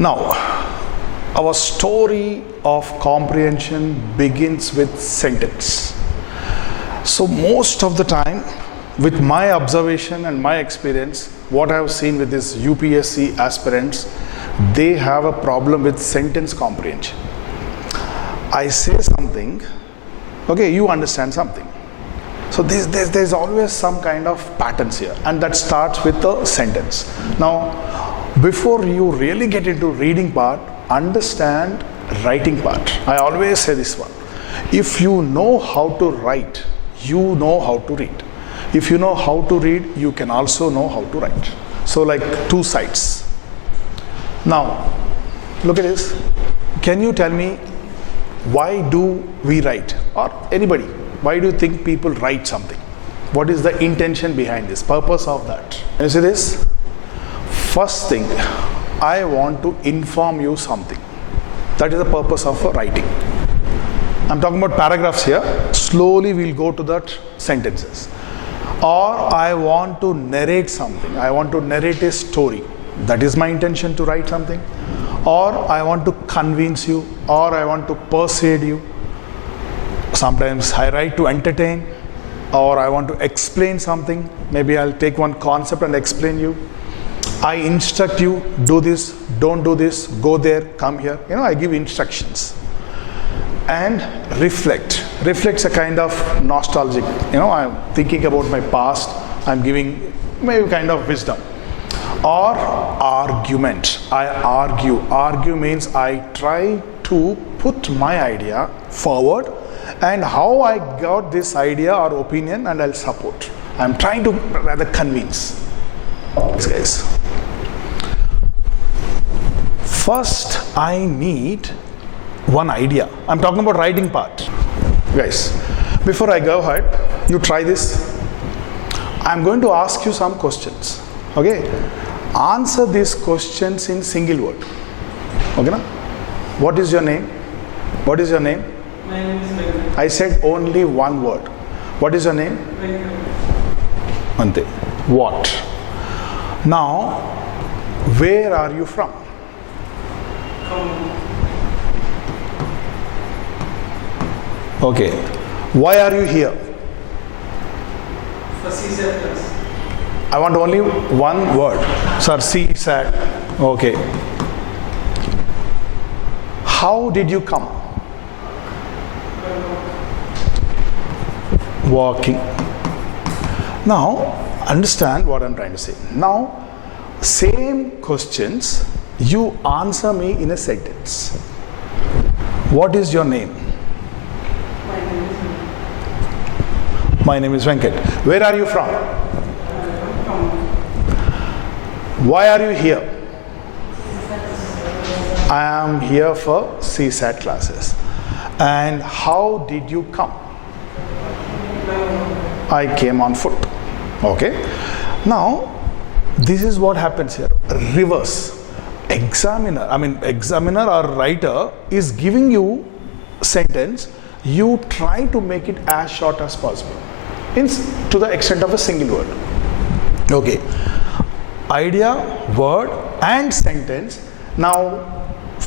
Now, our story of comprehension begins with sentence. So most of the time, with my observation and my experience, what I have seen with these UPSC aspirants, they have a problem with sentence comprehension. I say something, okay, you understand something. So there's always some kind of patterns here, and that starts with the sentence. Now, before you really get into reading part, understand writing part. I always say this one. If you know how to write, you know how to read. If you know how to read, you can also know how to write. So like two sides. Now, look at this. Can you tell me, why do we write? Or anybody, why do you think people write something? What is the intention behind this, purpose of that? Can you see this? First thing, I want to inform you something. That is the purpose of writing. I'm talking about paragraphs here. Slowly we'll go to that sentences. Or I want to narrate something. I want to narrate a story. That is my intention to write something. Or I want to convince you, or I want to persuade you. Sometimes I write to entertain, or I want to explain something. Maybe I'll take one concept and explain you. I instruct you, do this, don't do this, go there, come here. You know, I give instructions. And reflect. Reflect's a kind of nostalgic. You know, I'm thinking about my past. I'm giving maybe kind of wisdom. Or argument. I argue. Argue means I try to put my idea forward and how I got this idea or opinion, and I'll support. I'm trying to rather convince. These guys. First, I need one idea. I'm talking about writing part. Guys, before I go ahead, you try this. I'm going to ask you some questions. Okay? Answer these questions in single word. Okay, na? What is your name? What is your name? My name is Venkat. I said only one word. What is your name? Venkat. Ante. What? Now, where are you from? Okay. Why are you here? For CSAT class. I want only one word. Sir, CSAT. Okay. How did you come? Walking. Now, understand what I'm trying to say. Now, same questions, you answer me in a sentence. What is your name? My name is Venkat. Where are you from? Why are you here? I am here for CSAT classes. And how did you come? I came on foot. Okay. Now, this is what happens here. Reverse. Examiner or writer is giving you sentence. You try to make it as short as possible, to the extent of a single word. Okay. Idea, word and sentence. Now,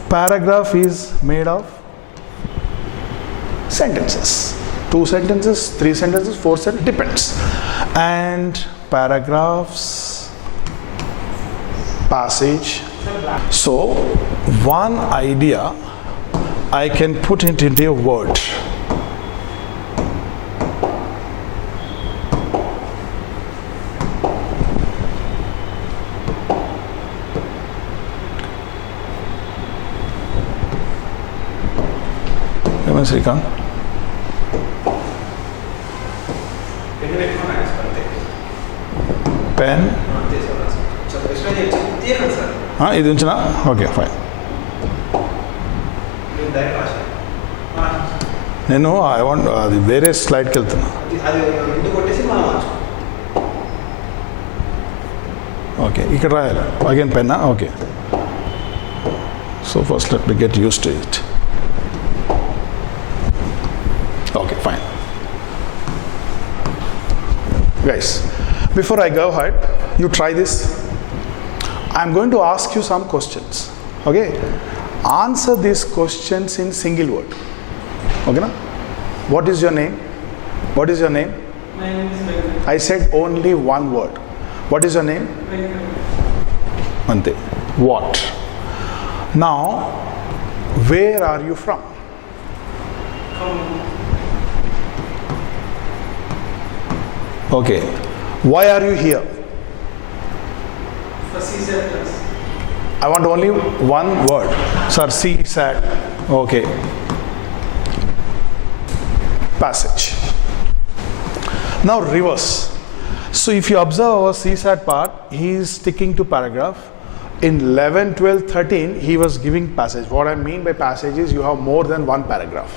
paragraph is made of sentences. 2 sentences, 3 sentences, 4 sentences, depends. And paragraphs, passage. So, one idea, I can put it into a word. Srikant. Pen. ఇది ఉంచినా okay fine. నేను I want అది వేరే స్లైడ్కి వెళ్తున్నా. ఓకే ఇక్కడ రాయాలి అగైన్ Penna. Okay, so first let me get use to it. Okay, fine. Guys, before I go ahead, you try this. I'm going to ask you some questions. Okay, answer these questions in single word. Okay, na? What is your name? What is your name? My name is Venkat. I said only one word. What is your name? Venkat. Ante. What? Now, where are you from? Okay. Why are you here? For CSAT class. I want only one word. Sir, CSAT. Okay. Passage. Now reverse. So if you observe our CSAT part, he is sticking to paragraph. In 11, 12, 13, he was giving passage. What I mean by passage is you have more than one paragraph.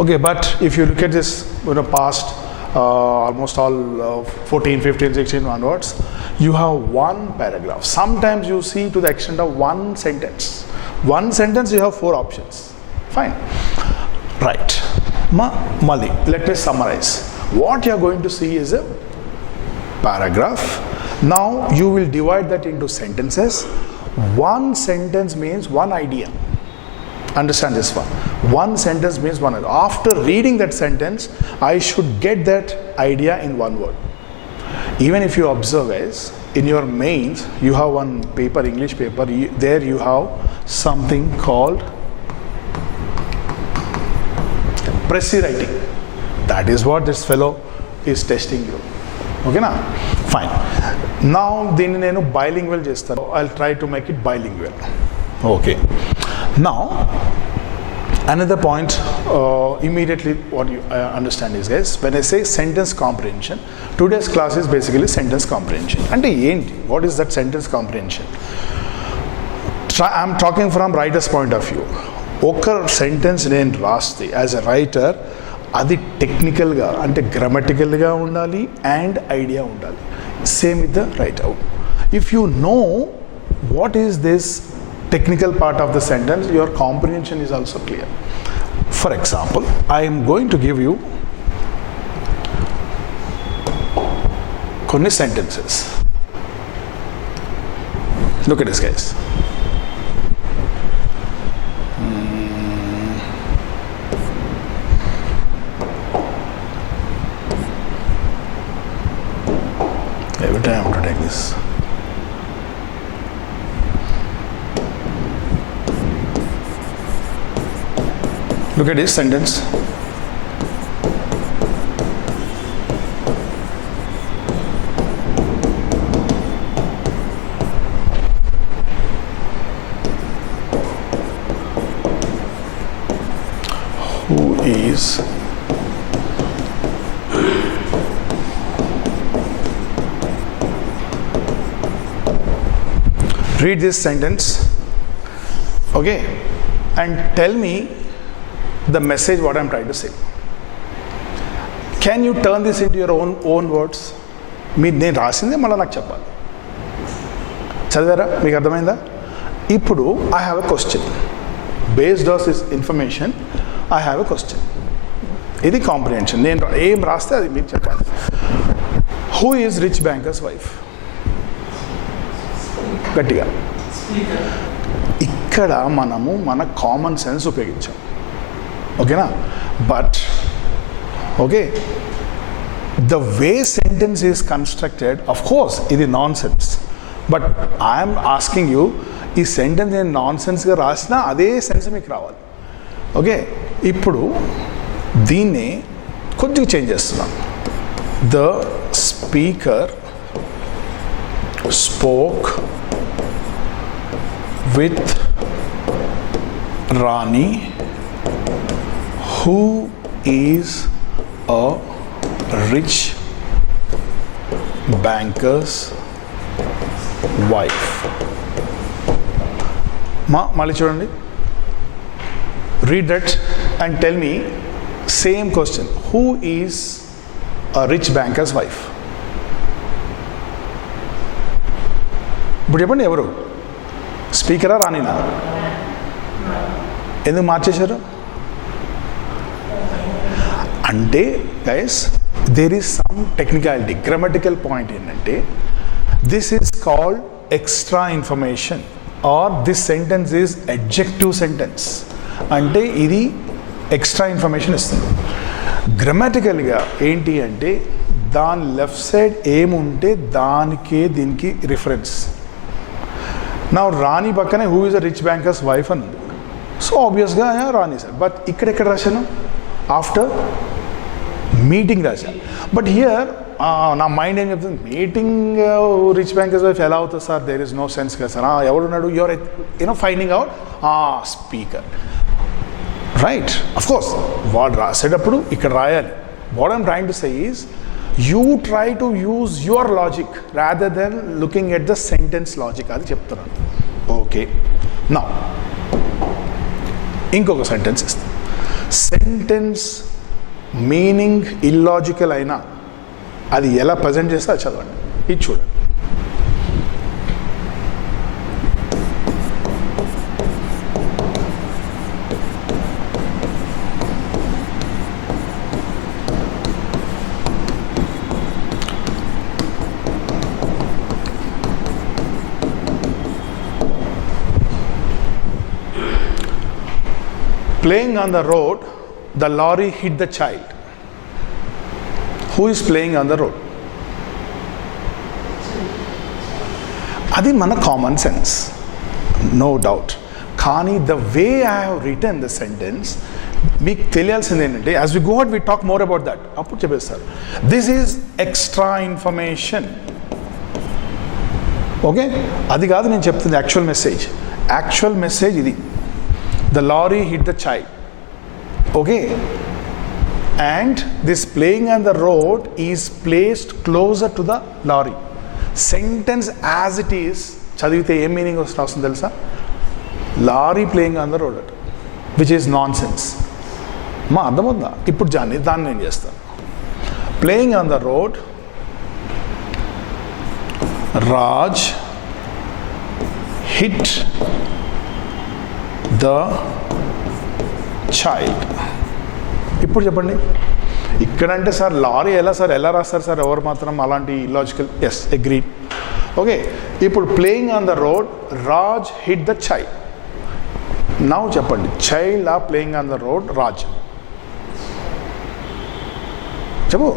Okay, but if you look at this, past almost all 14, 15, 16 onwards, you have one paragraph. Sometimes you see to the extent of one sentence. One sentence, you have 4 options. Fine. Right. Mali, let me summarize. What you are going to see is a paragraph. Now you will divide that into sentences. One sentence means one idea. Understand this one. One sentence means one idea. After reading that sentence, I should get that idea in one word. Even if you observe as in your mains, you have one paper, English paper, there you have something called Pressy writing. That is what this fellow is testing you. Okay na? Fine. Now దీన్ని నేను bilingual చేస్తాను. I'll try to make it bilingual. Okay. Now another point immediately what you understand is, guys, when I say sentence comprehension, today's class is basically sentence comprehension. అంటే ఏంటి? What is that sentence comprehension? I'm talking from writer's point of view. ఒక సెంటెన్స్ నేను రాస్తే as a writer అది టెక్నికల్గా అంటే గ్రామటికల్గా ఉండాలి అండ్ ఐడియా ఉండాలి. Same with the writer. If you know what is this technical part of the sentence, your comprehension is also clear. For example, I am going to give you కొన్ని sentences. Look at this, guys. Every time I have to take this. Look at this sentence. Who is read this sentence, okay, and tell me the message what I'm trying to say. Can you turn this into your own words? మీరు నేను రాసిందే మళ్ళీ నాకు చెప్పాలి. చదివారా? మీకు అర్థమైందా? ఇప్పుడు I have a question. Based on this information I have a question. ఇది కాంప్రిహెన్షన్. నేను ఏం రాస్తే అది మీకు చెప్పాలి. Who is rich banker's wife? గట్టిగా. ఇక్కడ మనము మన కామన్ సెన్స్ ఉపయోగించాం. ఓకేనా? But okay, the way sentence is constructed, of course ఇది nonsense. But I'm asking you, ఈ సెంటెన్స్ నేను నాన్ సెన్స్గా రాసినా అదే సెన్స్ మీకు రావాలి. ఓకే, ఇప్పుడు దీన్ని కొద్దిగా చేంజ్ చేస్తున్నాను. The speaker spoke with Rani who is a rich banker's wife. మళ్ళీ చూడండి. Read that and tell me same question. Who is a rich banker's wife? ఇప్పుడు చెప్పండి, ఎవరు? స్పీకరా రాణినా? ఎందుకు మార్చేశారు? అంటే guys, there is some technicality. Grammatical point ఏంటంటే this is called extra information. Or this sentence is adjective sentence అంటే ఇది ఎక్స్ట్రా ఇన్ఫర్మేషన్ ఇస్తుంది. గ్రామటికల్గా ఏంటి అంటే దాని లెఫ్ట్ సైడ్ ఏముంటే దానికే దీనికి రిఫరెన్స్. నా రాణి పక్కనే who is a rich banker's wife అని ఉంది, సో ఆబ్వియస్గా రాణి సార్. బట్ ఇక్కడ రాశాను ఆఫ్టర్ మీటింగ్ రాశాను. బట్ హియర్ నా మైండ్ ఏం చెప్తుంది, మీటింగ్ రిచ్ బ్యాంకర్స్ వైఫ్ ఎలా అవుతుంది sir, there is no sense కదా సార్. ఎవడున్నాడు, your finding out speaker, right? Of course వాడు రాసేటప్పుడు ఇక్కడ రాయాలి. What I'm trying to say is you try to use your logic rather than looking at the sentence logic. అది చెప్తున్నాను. ఓకే, నా ఇంకొక సెంటెన్స్ ఇస్తాను. సెంటెన్స్ మీనింగ్ ఇల్లాజికల్ అయినా అది ఎలా ప్రజెంట్ చేస్తే అది చదవండి. ఇది చూడండి. Playing on the road, the lorry hit the child. Who is playing on the road? అది మన కామన్ సెన్స్, నో డౌట్. కానీ the way I have return the sentence మీకు తెలియాల్సింది ఏంటంటే, as we go out we talk more about that. అప్పుడు చెప్పేస్తారు this is extra information. Okay, అది కాదు నేను చెప్తుంది యాక్చువల్ మెసేజ్. యాక్చువల్ మెసేజ్ ఇది, the lorry hit the child. Okay, and this playing on the road is placed closer to the lorry. Sentence as it is చదివితే ఏం మీనింగ్ వస్తుంది తెలుసా? Lorry playing on the road, which is non sense. మా అర్థమవుతుందా? ఇప్పుడు దాన్ని నేను చేస్తాను. Playing on the road, Raj hit the child. ఇప్పుడు చెప్పండి, ఇక్కడంటే సార్ లారీ ఎలా సార్, ఎలా రాస్తారు సార్, ఎవరు మాత్రం అలాంటి ఇల్లాజికల్. Yes, agreed. ఓకే, ఇప్పుడు playing on the road, Raj hit the child. Now చెప్పండి, చైల్డ్ ఆ playing on the road, Raj. చెప్పు,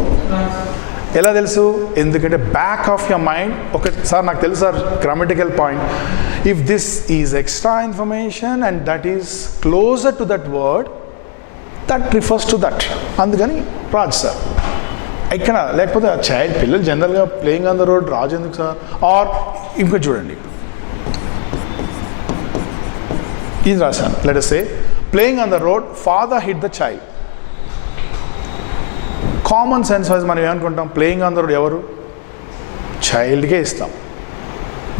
ఎలా తెలుసు? ఎందుకంటే బ్యాక్ ఆఫ్ యువర్ మైండ్ ఒక సార్ నాకు తెలుసు sir grammatical point, if this is extra information and that is closer to that word, that refers to that. అందుకని రాజ్ సార్ ఇక్కడ. లేకపోతే చైల్డ్, పిల్లలు జనరల్గా playing on the road, Raj ఎందుకు సార్? ఆర్ ఇంకో చూడండి, ఇది రాశాను. Let us say playing on the road, father hit the child. Common sense wise మనం ఏమనుకుంటాం, ప్లేయింగ్ ఆన్ ద రోడ్ ఎవరు? చైల్డ్కే ఇస్తాం.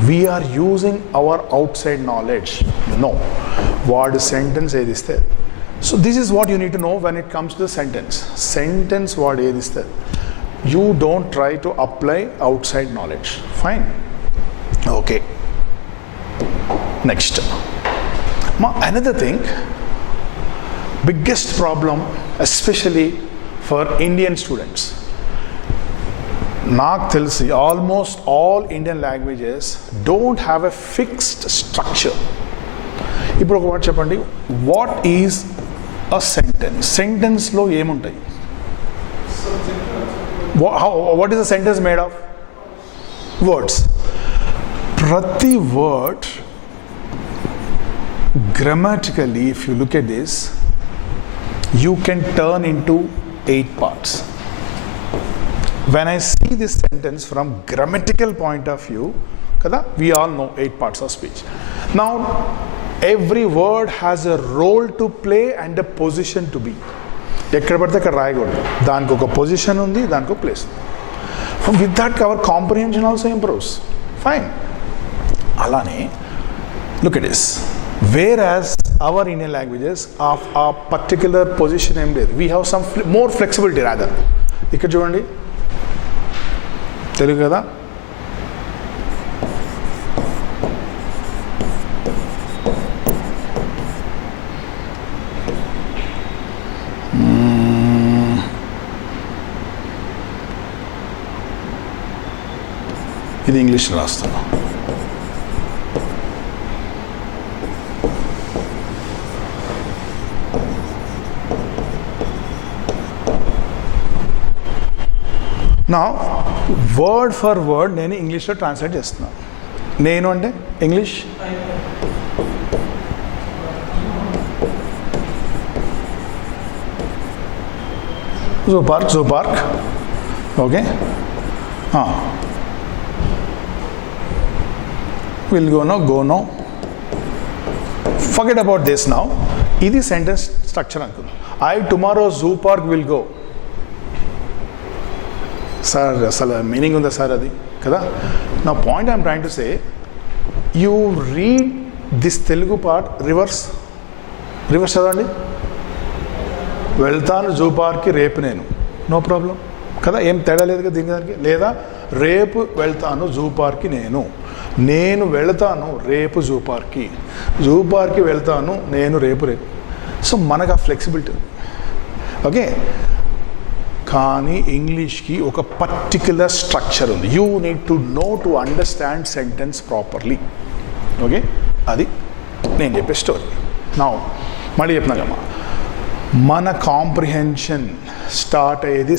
We're using our outside knowledge. No, వాడు సెంటెన్స్ ఏది ఇస్తే. So this is what you need to know when it comes to the sentence. Sentence వాడు ఏది ఇస్తే, you don't try to apply outside knowledge. Fine, okay. Next, another thing, biggest problem especially for Indian students. నాకు తెలిసి almost all Indian languages don't have a fixed structure. ఇప్పుడు ఒక మాట చెప్పండి, what is a sentence? సెంటెన్స్లో ఏముంటాయి? What is a sentence made of? Words. ప్రతి word grammatically, if you look at this, you can turn into 8 parts. When I see this sentence from grammatical point of view, kada, we all know 8 parts of speech. Now, every word has a role to play and a position to be. ఎక్కడ పడితే అక్కడ రాయకూడదు. దానికి ఒక పొజిషన్ ఉంది, దానికి ఒక place. With that our comprehension also improves. Fine. అలానే look at this. Whereas our Indian languages of a particular position em లేదు, we have some more flexibility rather. ఇక్కడ చూడండి, తెలుగు కదా, ఇది ఇంగ్లీష్లో రాస్తాను. నా వర్డ్ ఫర్ వర్డ్ నేను ఇంగ్లీష్లో ట్రాన్స్లేట్ చేస్తున్నాను. నేను అంటే English zoo park okay. Will go no forget about this now. ఇది సెంటెన్స్ స్ట్రక్చర్ అనుకుందాం. I tomorrow zoo park will go. Sir అసలు మీనింగ్ ఉందా సార్ అది కదా? నా point I'm trying to say, you read this Telugu part reverse చదవండి. వెళ్తాను జూ పార్క్కి రేపు నేను, నో ప్రాబ్లం కదా, ఏం తేడా లేదు కదా దీనికి దానికి. లేదా రేపు వెళ్తాను జూ పార్క్కి నేను వెళ్తాను రేపు జూ పార్క్కి వెళ్తాను నేను రేపు. సో మనకు ఆ ఫ్లెక్సిబిలిటీ ఉంది ఓకే. కానీ ఇంగ్లీష్కి ఒక పర్టిక్యులర్ స్ట్రక్చర్ ఉంది. You need to no to understand sentence properly okay. అది నేను చెప్పే స్టోరీ. నా మళ్ళీ చెప్తున్నాకమ్మా, మన కాంప్రిహెన్షన్ స్టార్ట్ అయ్యేది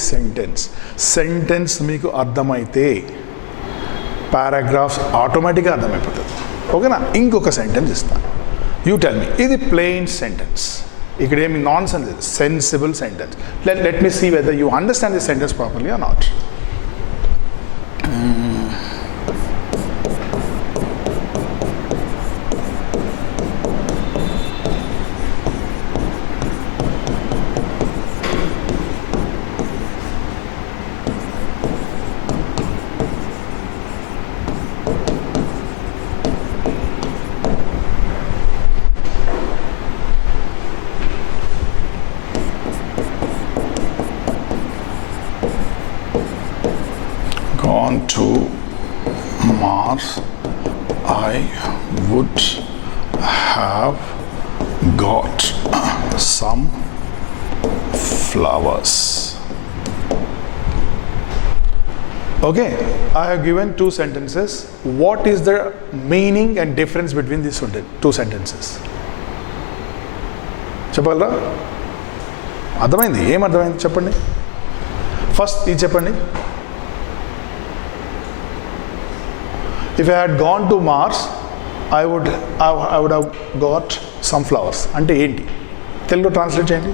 సెంటెన్స్ మీకు అర్థమైతే పారాగ్రాఫ్స్ ఆటోమేటిక్గా అర్థమైపోతుంది ఓకేనా. ఇంకొక సెంటెన్స్ ఇస్తాను, యూ టెల్ మీ ఇది ప్లెయిన్ సెంటెన్స్, ఇక్కడ ఏమి nonsense, sensible sentence. Let me see whether you understand the sentence properly or not. Gone to Mars, I would have got some flowers. Okay, I have given two sentences. What is the meaning and difference between these two sentences? చెప్పగలరా? అర్థమైంది? ఏం అర్థమైంది చెప్పండి. ఫస్ట్ ఇది చెప్పండి. If I had gone to Mars, I would have got some flowers. అంటే ఏంటి? తెలుగులో ట్రాన్స్లేట్ చేయండి.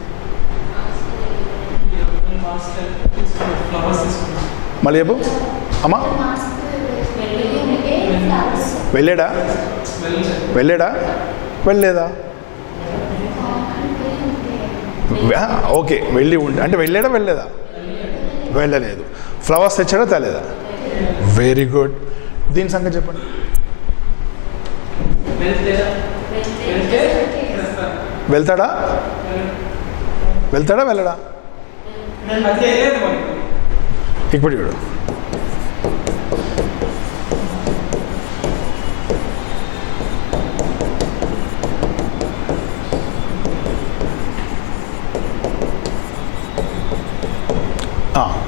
మళ్ళీ చెప్పు అమ్మా. వెళ్ళాడా వెళ్ళలేదా? ఓకే, వెళ్ళి ఉండి అంటే వెళ్ళాడా వెళ్ళలేదా? వెళ్ళలేదు. ఫ్లవర్స్ తెచ్చాడా తేలేదా? Very good. దీని సంగతి చెప్పండి. వెళ్తాడా వెళ్ళడా? ఇప్పుడు చూడు,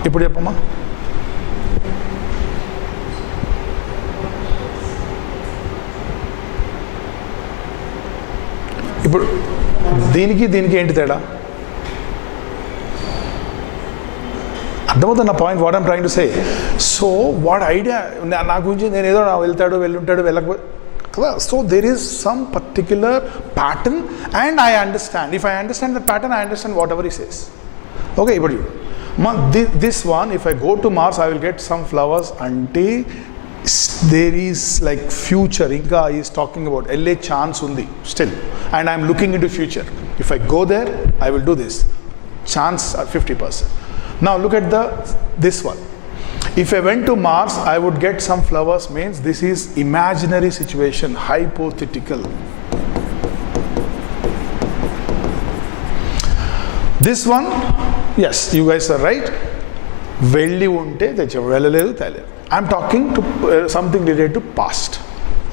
ఇప్పుడు చెప్పమ్మా. ఇప్పుడు దీనికి ఏంటి తేడా? అర్థమవుతుంది నా point, what I'm trying to say. So what idea నా గురించి నేను ఏదో వెళ్తాడు వెళ్ళుంటాడు వెళ్ళకపోతే కదా. So there is some particular pattern and I understand. If I understand the pattern, I understand whatever he says okay. ఇప్పుడు this one, if I go to Mars I will get some flowers అంటే there is like future, ఇంకా is talking about వెళ్ళే ఛాన్స్ ఉంది still, and I am looking into future. If I go there, I will do this. Chance 50%. Now look at this one. If I went to Mars, I would get some flowers means this is imaginary situation, hypothetical. This one, yes, you guys are right. వెళ్ళి ఉంటే తెచ్చా, వెళ్ళలేదు తేలేదు. I'm talking to something related to past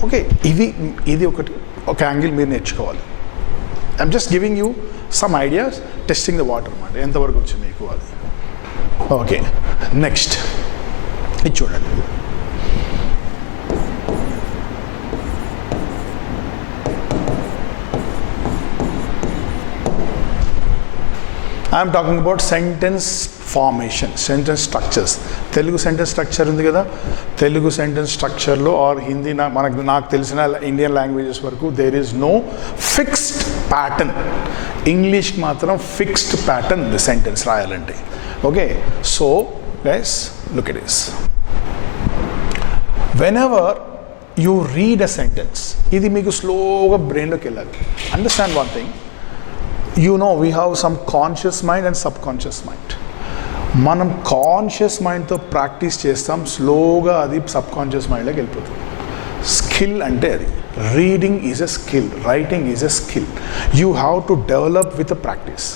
okay. ఇది ఒక angle మీరు నేర్చుకోవాలి. I'm just giving you some ideas, testing the water అన్నమాట, ఎంతవరకు వచ్చింది మీకు అది ఓకే. నెక్స్ట్ ఇది చూడండి. I'm talking about sentence formation, sentence structures. Telugu sentence structure ఉంది కదా, తెలుగు సెంటెన్స్ స్ట్రక్చర్లో ఆర్ హిందీ నాకు తెలిసిన ఇండియన్ లాంగ్వేజెస్ వరకు there is no fixed pattern. ఇంగ్లీష్కి మాత్రం ఫిక్స్డ్ ప్యాటర్న్ ఉంది సెంటెన్స్ రాయాలంటే. Okay, so guys look at this. Whenever you read a sentence, ఇది మీకు స్లోగా బ్రెయిన్లోకి వెళ్ళాలి. Understand one thing, you know we have some conscious mind and subconscious mind. మనం కాన్షియస్ మైండ్తో ప్రాక్టీస్ చేస్తాం, స్లోగా అది సబ్కాన్షియస్ మైండ్లోకి వెళ్ళిపోతుంది. స్కిల్ అంటే అది. Reading is a skill, writing is a skill. You have to develop with practice.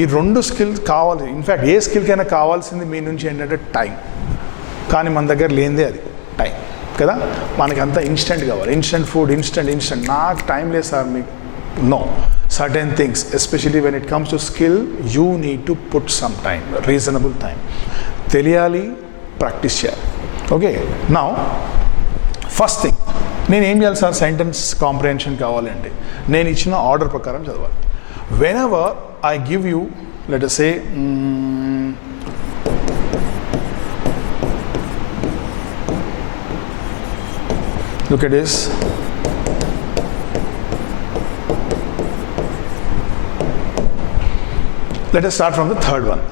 ఈ రెండు స్కిల్స్ కావాలి. ఇన్ఫ్యాక్ట్ ఏ స్కిల్కైనా కావాల్సింది మీ నుంచి ఏంటంటే టైం. కానీ మన దగ్గర లేనిదే అది టైం కదా. మనకంతా ఇన్స్టెంట్ కావాలి, ఇన్స్టెంట్ ఫుడ్, ఇన్స్టెంట్. నాకు టైం లేదు సార్ మీకు. No, certain things, especially when it comes to skill, you need to put some time, reasonable time. తెలియాలి, ప్రాక్టీస్ చేయాలి. ఓకే, నౌ ఫస్ట్ థింగ్ నేను ఏం చేయాలి సార్, సెంటెన్స్ కాంప్రిహెన్షన్ కావాలంటే నేను ఇచ్చిన ఆర్డర్ ప్రకారం చదవాలి. whenever I give you, let us say, look at this. Let us start from the third one.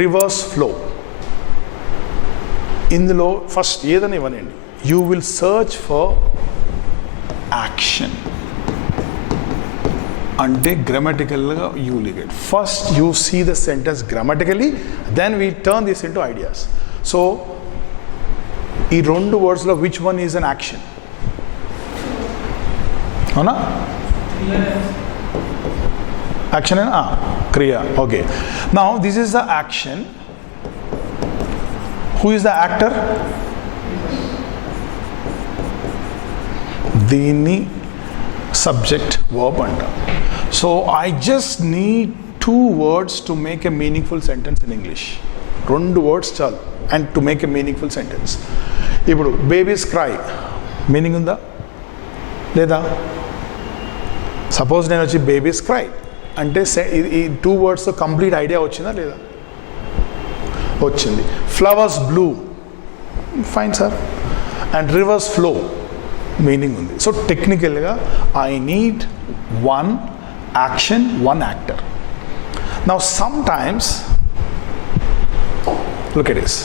Reverse flow. ఇందులో ఫస్ట్ ఏదని ఇవ్వనండి, you will search for action. అంటే గ్రామటికల్గా you will get. First you see the sentence grammatically, then we turn this into ideas. So ఈ రెండు వర్డ్స్లో which one is an action? అవునా? Action and Kriya. Okay. Now this is the action. Who is the actor? Dini subject verb anta. So I just need two words to make a meaningful sentence in English. Rendu words chalu and to make a meaningful sentence. Ipudu babies cry. Meaning unda? Leda? Suppose nenu vachi babies cry అంటే ఈ two words complete idea వచ్చిందా లేదా? వచ్చింది. Flowers blue, fine sir. And reverse flow meaning ఉంది. సో టెక్నికల్గా I need one action, one actor. Now some times look at this.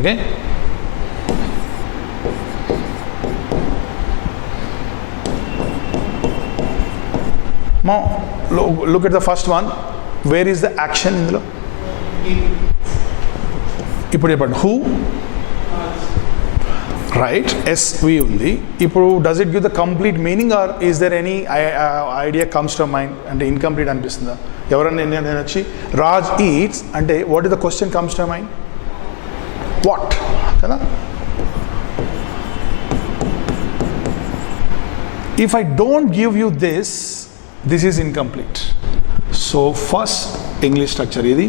Okay, now look at the first one. Where is the action ఇందులో? ఇప్పుడు చెప్పండి. Who, right, SV ఉంది. ఇప్పుడు does it give the complete meaning or is there any idea comes to mind? అంటే incomplete అనిపిస్తుందా? ఎవరన్నా నేను వచ్చి రాజ్ ఈట్స్ అంటే what is the question comes to mind? What కదా. If I don't give you this, this is incomplete. So first English structure idi,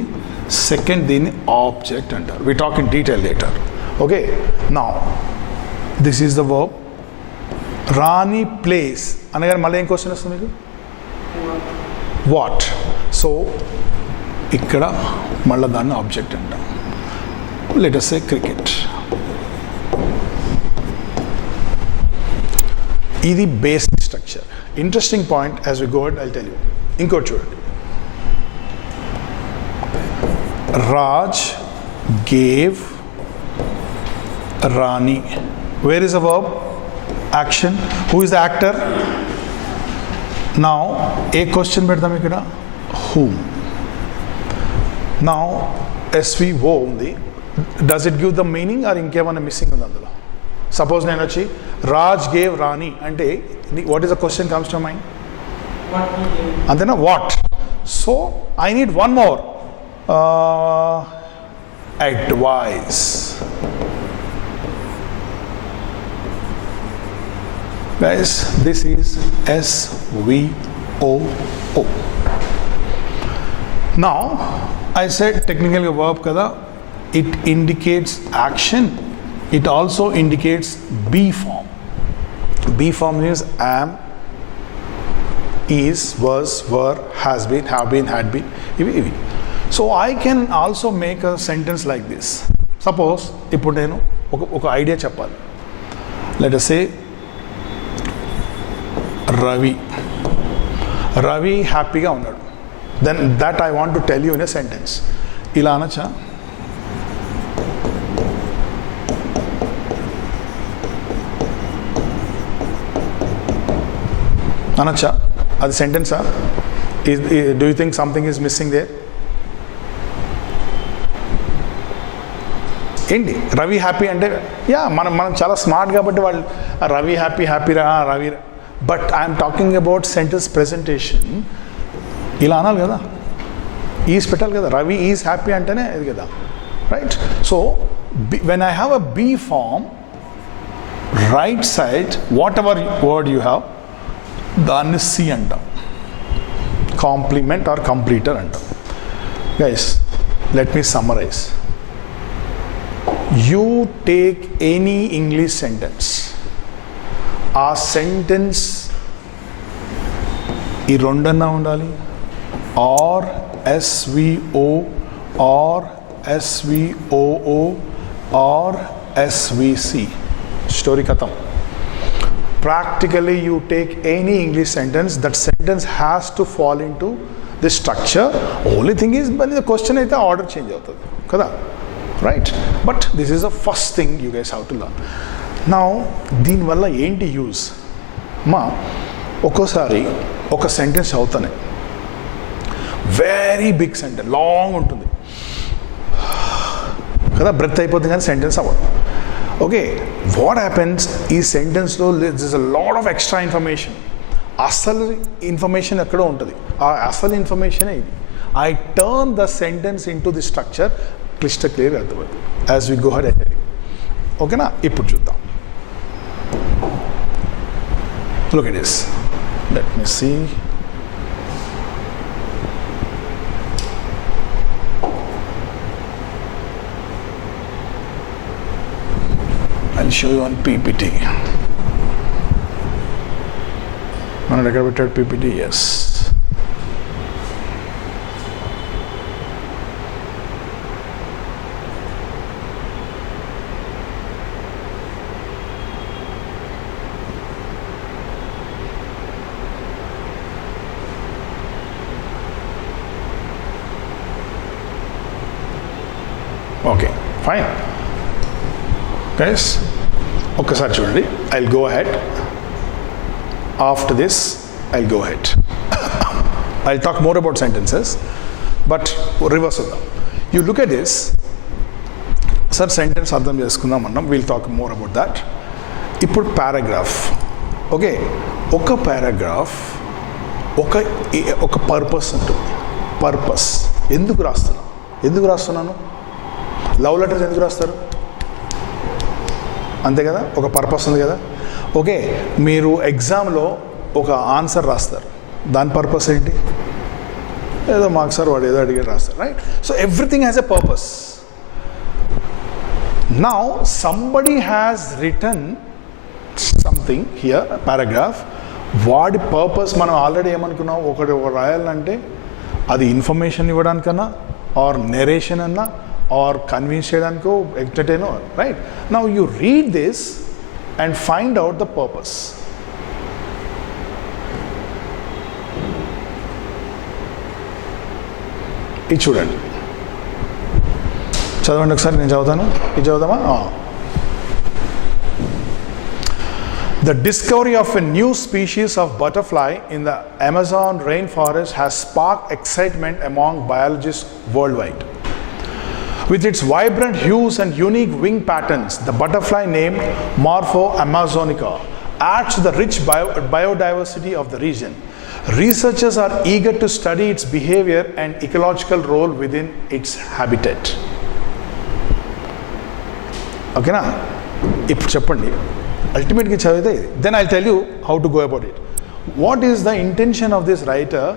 second దీన్ని object అంటారు. We talk in detail later. Okay, now this is the verb. Rani plays అనగానే మళ్ళీ ఏం క్వశ్చన్ వస్తుంది మీకు? What. So ఇక్కడ మళ్ళీ దాన్ని ఆబ్జెక్ట్ అంటాం. Let us say cricket. ఇది basic structure. Interesting point as we go ahead I'll tell you. ఇంకోటి చూడండి. Raj gave Rani. Where is the verb? Action. Who is the actor? Now ఏ క్వశ్చన్ పెడతాం ఇక్కడ? హూమ్. నౌ ఎస్విఓ ఉంది. Does it give the meaning or ఇంకేమైనా missing ఉంది అందులో? Suppose నేను వచ్చి రాజ్ గేవ్ రాణి అంటే what is the question comes to mind? అంతేనా? What. So I need one more. Advice. Guys, this is SVOO. Now I said technical verb kada, it indicates action. It also indicates B form. B form is am, is, was, were, has been, have been, had been. ఇవి. So I can also make a sentence like this. Suppose ఇప్పుడు నేను ఒక ఐడియా చెప్పాలి. Let us say Ravi హ్యాపీగా ఉన్నాడు. Then that I want to tell you in a sentence. ఇలా అనొచ్చా? అనొచ్చా? అది సెంటెన్సా? Do you think something is missing there? ఏంటి రవి హ్యాపీ అంటే యా మనం చాలా స్మార్ట్ కాబట్టి వాళ్ళు రవి హ్యాపీ Ravi, but I'm talking about sentence presentation. ఇలా అనాలి కదా, ఈజ్ పెట్టాలి కదా. రవి ఈజ్ హ్యాపీ అంటేనే ఇది కదా, right? So when I have a B form, right side whatever word you have, దాన్ని సి అంటాం, కాంప్లిమెంట్ ఆర్ కంప్లీటర్ అంటాం. Guys, let me summarise. You take any English sentence, ఆ సెంటెన్స్ ఈ రెండన్నా ఉండాలి, or SVO or SVOO or SVC. Story ఖతం. Practically you take any English sentence, that sentence has to fall into this structure. Only thing is when the question అయితే order change అవుతుంది కదా, right? But this is the first thing you guys have to learn. Now దీనివల్ల ఏంటి యూజ్? ఒక్కోసారి ఒక సెంటెన్స్ అవుతానే, very big sentence, long ఉంటుంది కదా, బ్రెత్ అయిపోతుంది కానీ సెంటెన్స్ అవ్వదు. ఓకే, వాట్ హ్యాపెన్స్, ఈ సెంటెన్స్లో this is a lot of extra information. అసలు ఇన్ఫర్మేషన్ ఎక్కడో ఉంటుంది, ఆ అసలు ఇన్ఫర్మేషనే ఇది. I turn the sentence into the structure, క్లిస్టర్ క్లియర్గా అర్థమవుతుంది as we go head ahead. ఓకేనా? ఇప్పుడు చూద్దాం. Look at this, let me see. I'll show you on PPT. మనం ఎక్కడ పెట్టాడు PPT? Yes, okay fine. Guys ఒక్కసారి చూడండి. I'll go ahead. After this I'll go ahead. I'll talk more about sentences, but rivers వద్దాం. You look at this. Sir sentence అర్థం చేసుకుందాం అన్నాం, we'll talk more about that. ఇప్పుడు paragraph. Okay, ఒక paragraph ఒక purpose ఉంటుంది. పర్పస్ ఎందుకు రాస్తున్నాను? లవ్ లెటర్స్ ఎందుకు రాస్తారు? అంతే కదా, ఒక పర్పస్ ఉంది కదా. ఓకే, మీరు ఎగ్జామ్లో ఒక ఆన్సర్ రాస్తారు, దాని పర్పస్ ఏంటి? ఏదో మాకు సార్ వాడు ఏదో అడిగాడు రాస్తారు, right? So everything has a purpose. Now somebody has written something here, paragraph. వాడి పర్పస్ మనం ఆల్రెడీ ఏమనుకున్నాం, ఒకటి రాయాలంటే అది ఇన్ఫర్మేషన్ ఇవ్వడానికన్నా, ఆర్ నెరేషన్ అన్నా, ఆర్ కన్విన్స్ చేయడానికో, entertain, right? Now you read this and find out the purpose. ఇది చూడండి, చదవండి ఒకసారి, నేను చదువుతాను. ఇది చదువుదామా? The discovery of a new species of butterfly in the Amazon rainforest has sparked excitement among biologists worldwide. With its vibrant hues and unique wing patterns, the butterfly named Morpho amazonica adds to the rich biodiversity of the region. Researchers are eager to study its behavior and ecological role within its habitat. ఓకేనా? ఇప్పుడు చెప్పండి, అల్టిమేట్గా చదివితే ఇది. Then I'll tell you how to go about it. What is the intention of this writer?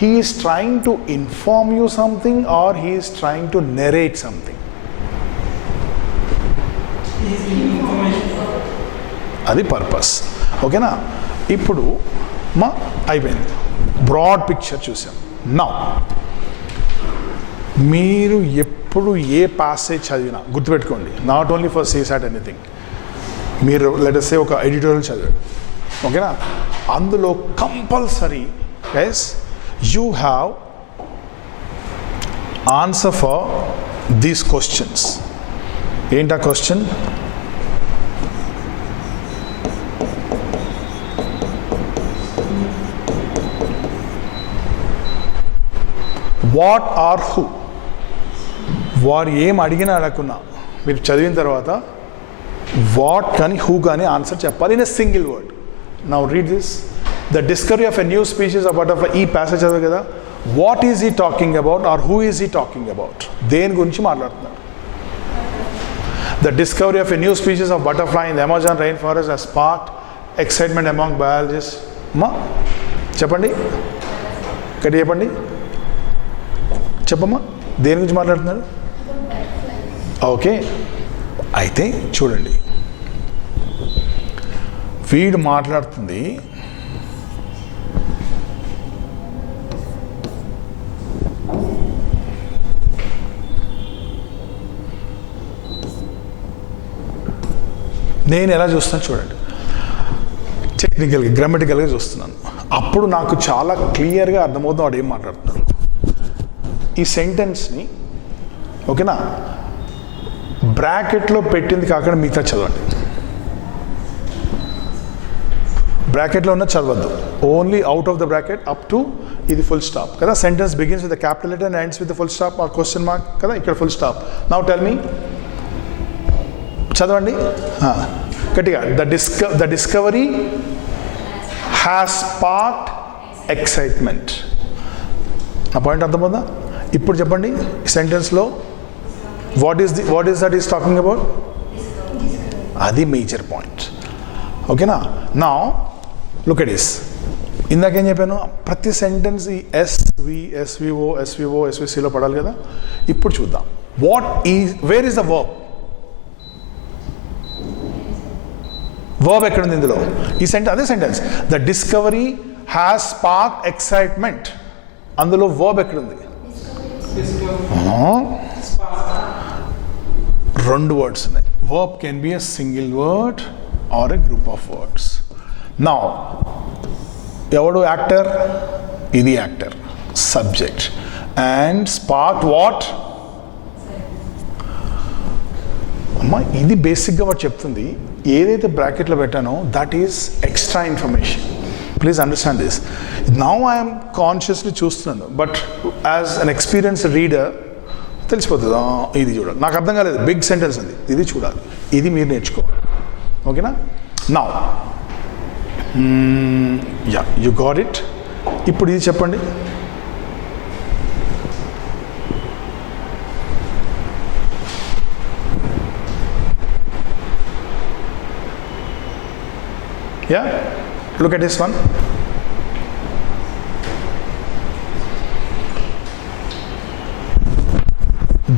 He is trying to inform you something, or he is trying to narrate something. అది పర్పస్. ఓకేనా? ఇప్పుడు అయిపోయింది, బ్రాడ్ పిక్చర్ చూసాం. నా మీరు ఎప్పుడు ఏ passage చదివినా గుర్తుపెట్టుకోండి, not only for CSAT anything. మీరు లెట్ సే ఒక ఎడిటోరియల్ చదివాడు, ఓకేనా? అందులో compulsory guys you have answer for these questions. ఏంటా క్వశ్చన్? What or who? వారు ఏం అడిగినా అడగకున్నా మీరు చదివిన తర్వాత వాట్ కానీ హూ కానీ ఆన్సర్ చెప్పాలి in a single word. Now read this. The discovery of a new species of butterfly. ఈ ప్యాసేజ్ చదివారు కదా, what is he talking about or who is he talking about? దేని గురించి మాట్లాడుతున్నారు? The discovery of a new species of butterfly in the Amazon rain forest has sparked excitement among biologist. చెప్పండి, గట్టి చెప్పండి, చెప్పమ్మా, దేని గురించి మాట్లాడుతున్నారు? ఓకే, అయితే చూడండి, వీడు మాట్లాడుతుంది నేను ఎలా చూస్తాను చూడండి, టెక్నికల్గా గ్రామటికల్గా చూస్తున్నాను. అప్పుడు నాకు చాలా క్లియర్గా అర్థమవుతుంది వాడు ఏం మాట్లాడుతున్నాడు. ఈ సెంటెన్స్ని ఓకేనా బ్రాకెట్లో పెట్టింది కాకుండా మిగతా చదవండి. బ్రాకెట్లో ఉన్న చదవద్దు, only out of the bracket up to ఇది ఫుల్ స్టాప్ కదా. Sentence begins with capital letter and ends with full stop or question mark కదా, ఇక్కడ full stop. Now tell me, చదవండి గట్టిగా. The discovery has sparked excitement. నా point అర్థమవుతుందా? ఇప్పుడు చెప్పండి సెంటెన్స్లో what is that is talking about? అది మేజర్ పాయింట్, ఓకేనా? నా లుక్ ఎట్ దిస్. ఇందాకేం చెప్పాను, ప్రతి సెంటెన్స్ ఈ ఎస్విసిలో పడాలి కదా. ఇప్పుడు చూద్దాం, where is the verb? Verb ఎక్కడుంది ఇందులో? ఈ సెంటెన్స్, అదే sentence, the discovery has spark excitement. అందులో వర్బ్ ఎక్కడుంది? రెండు వర్డ్స్ ఉన్నాయి. Verb can be a single word or a group of words. Now ఎవడు యాక్టర్? ఇది actor, subject. And spark what? అమ్మా ఇది బేసిక్గా వాడు చెప్తుంది. ఏదైతే బ్రాకెట్లో పెట్టానో that is extra information. Please understand this. Now I'm consciously చూస్తున్నాను, but as an experienced reader తెలిసిపోతుంది. ఇది చూడాలి, నాకు అర్థం కాలేదు, బిగ్ సెంటెన్స్ ఉంది, ఇది చూడాలి, ఇది మీరు నేర్చుకోవాలి, ఓకేనా? Now yeah you got it. ఇప్పుడు ఇది చెప్పండి. Yeah, look at this one.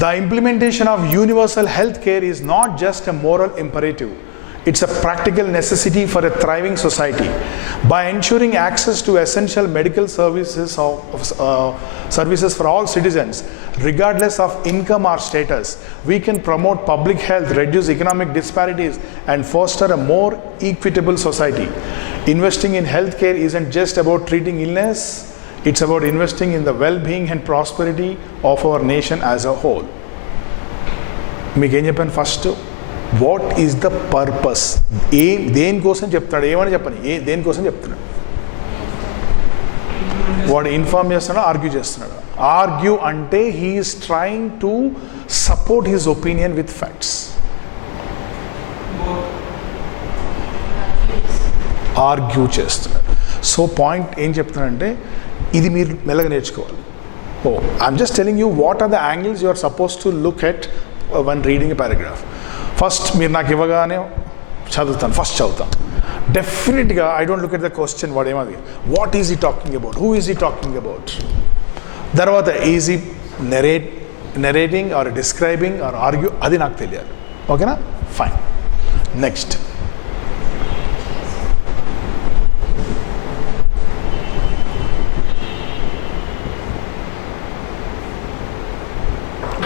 The implementation of universal health care is not just a moral imperative, it's a practical necessity for a thriving society. By ensuring access to essential medical services services for all citizens, regardless of income or status, we can promote public health, reduce economic disparities, and foster a more equitable society. Investing in healthcare isn't just about treating illness, it's about investing in the well-being and prosperity of our nation as a whole. మీకు ఏం చెప్పాను first? What is the purpose? దేనికోసం చెప్తాడు? ఏమని చెప్పని, దేనికోసం చెప్తున్నాడు? వాడు ఇన్ఫార్మ్ చేస్తున్నాడు, ఆర్గ్యూ చేస్తున్నాడు. ఆర్గ్యూ అంటే he is trying to support his opinion with facts. Argue చేస్తున్నాడు. సో పాయింట్ ఏం చెప్తున్నాడంటే ఇది మీరు మెల్లగా నేర్చుకోవాలి. I'm just telling you what are the angles you are suppose to look at one reading a paragraph. First మీరు నాకు ఇవ్వగానే చదువుతాను, ఫస్ట్ చదువుతాను డెఫినెట్గా. I don't look at the question, వాడు ఏమది, what is he talking about, who is he talking about. తర్వాత is ఈ narrating or describing or argue, అది నాకు తెలియాలి, ఓకేనా? Fine. Next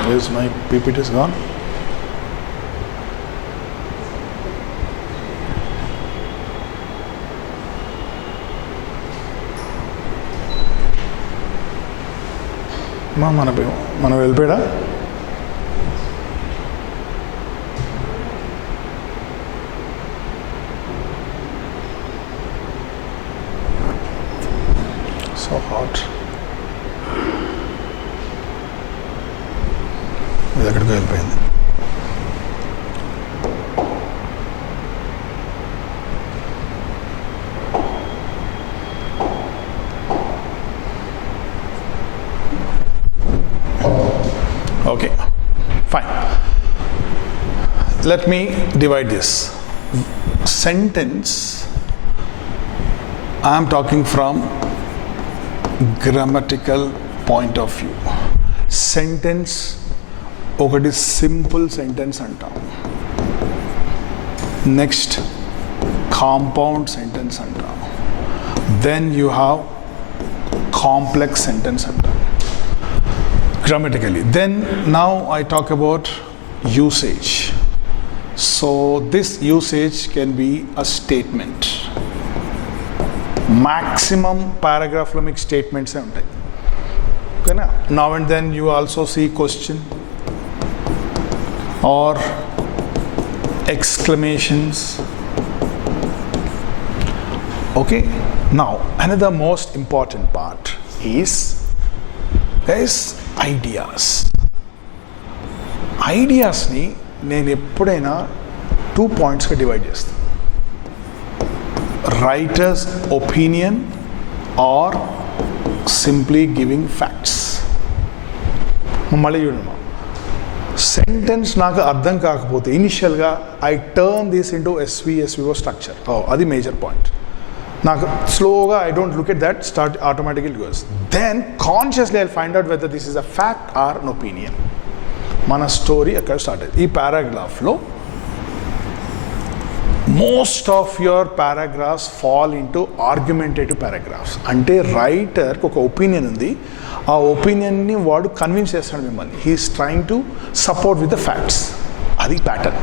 Where's my PPT is gone? మనం వెళ్ళిపోయాడా? So hot. ఇది ఎక్కడికి వెళ్ళిపోయింది? Okay, fine. Let me divide this. Sentence, I am talking from grammatical point of view. Sentence, ఒకటి సింపుల్ సెంటెన్స్ అంటాం. నెక్స్ట్ కాంపౌండ్ సెంటెన్స్ అంటాం. Then you have complex sentence అంటాం grammatically. Then now I talk about usage. So this usage can be a statement. Maximum paragraph lo meeku statements e untayi. Okay na? Now and then you also see question or exclamations. Okay, now another most important part is, guys, ideas. ఐడియాస్ని నేను ఎప్పుడైనా 2 పాయింట్స్గా divide చేస్తాను. Writer's opinion or simply giving facts. మళ్ళీ చూడమ్మా, sentence నాకు అర్థం కాకపోతే ఇనిషియల్గా I turn this into SVO structure. అది మేజర్ పాయింట్. నాకు స్లోగా I don't look at that, start automatically goes. Then consciously I find out whether this is a fact or an opinion. మన స్టోరీ అక్కడ start అయింది. ఈ పారాగ్రాఫ్లో most of your paragraphs fall into argumentative paragraphs. అంటే రైటర్కి ఒక ఒపీనియన్ ఉంది, ఆ ఒపీనియన్ని వాడు కన్విన్స్ చేస్తాడు మిమ్మల్ని. He's trying to support with the facts. అది pattern.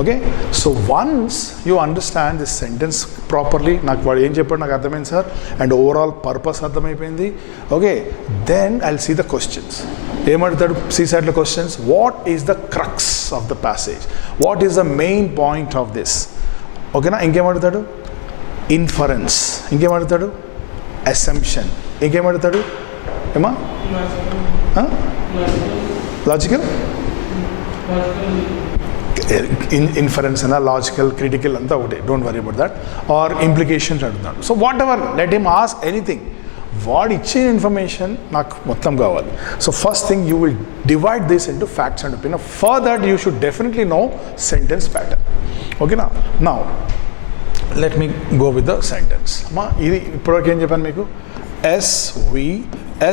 Okay, so once you understand this sentence properly, నాకు వాడు ఏం చెప్పాడు నాకు అర్థమైంది సార్, అండ్ ఓవరాల్ పర్పస్ అర్థమైపోయింది. Okay, then I will see the questions. ఏమడుగుతాడు CSATలో questions? What is the crux of the passage, what is the main point of this. ఓకేనా? ఇంకేమడుగుతాడు? ఇన్ఫరెన్స్. ఇంకేమడుగుతాడు? అసంప్షన్. ఇంకేమడుగుతాడు? ఏమా? లాజికల్ ఇన్ఫరెన్స్ అన్న, లాజికల్, క్రిటికల్ అంతా ఒకటే, don't worry about that. Or implications అడుగుతాడు. So whatever, let him ask anything. వాడు ఇచ్చే ఇన్ఫర్మేషన్ నాకు మొత్తం కావాలి. So first thing you will divide this into facts and opinion. For that you should definitely know sentence pattern. ఓకేనా? Now let me go with the sentence. అమ్మా, ఇది ఇప్పటివరకు ఏం చెప్పాను మీకు?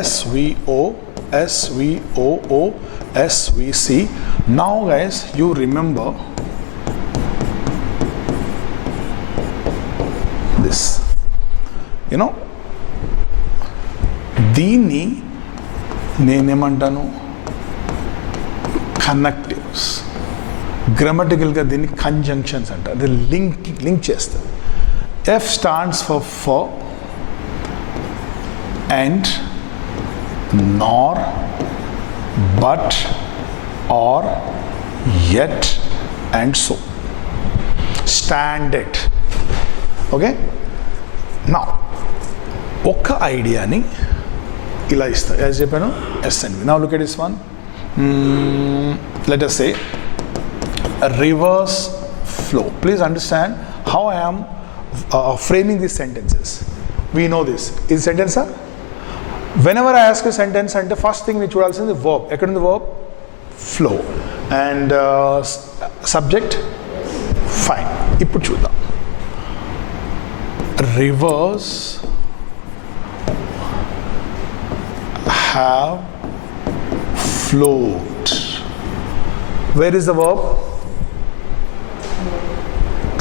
SVO, SVC. Now guys, you remember this. You know, దీన్ని నేనేమంటాను? కనెక్టివ్స్. గ్రామటికల్గా దీన్ని కంజంక్షన్స్ అంటారు. అది లింక్ చేస్తారు. F stands for and, nor, but, or, yet, and so. Stand it. Okay? Now, ఒక్క ఐడియాని ఇలా ఇస్తారు. యాజ్ చెప్పాను, SNV. Now look at this one. Let us say a reverse flow. Please understand how I am framing these sentences. We know this. Is sentence, sir? Whenever I ask a sentence, and the first thing which would also is the verb. According to the verb, flow. And subject, fine. Ippudu chuddam. Rivers have flowed. Where is the verb?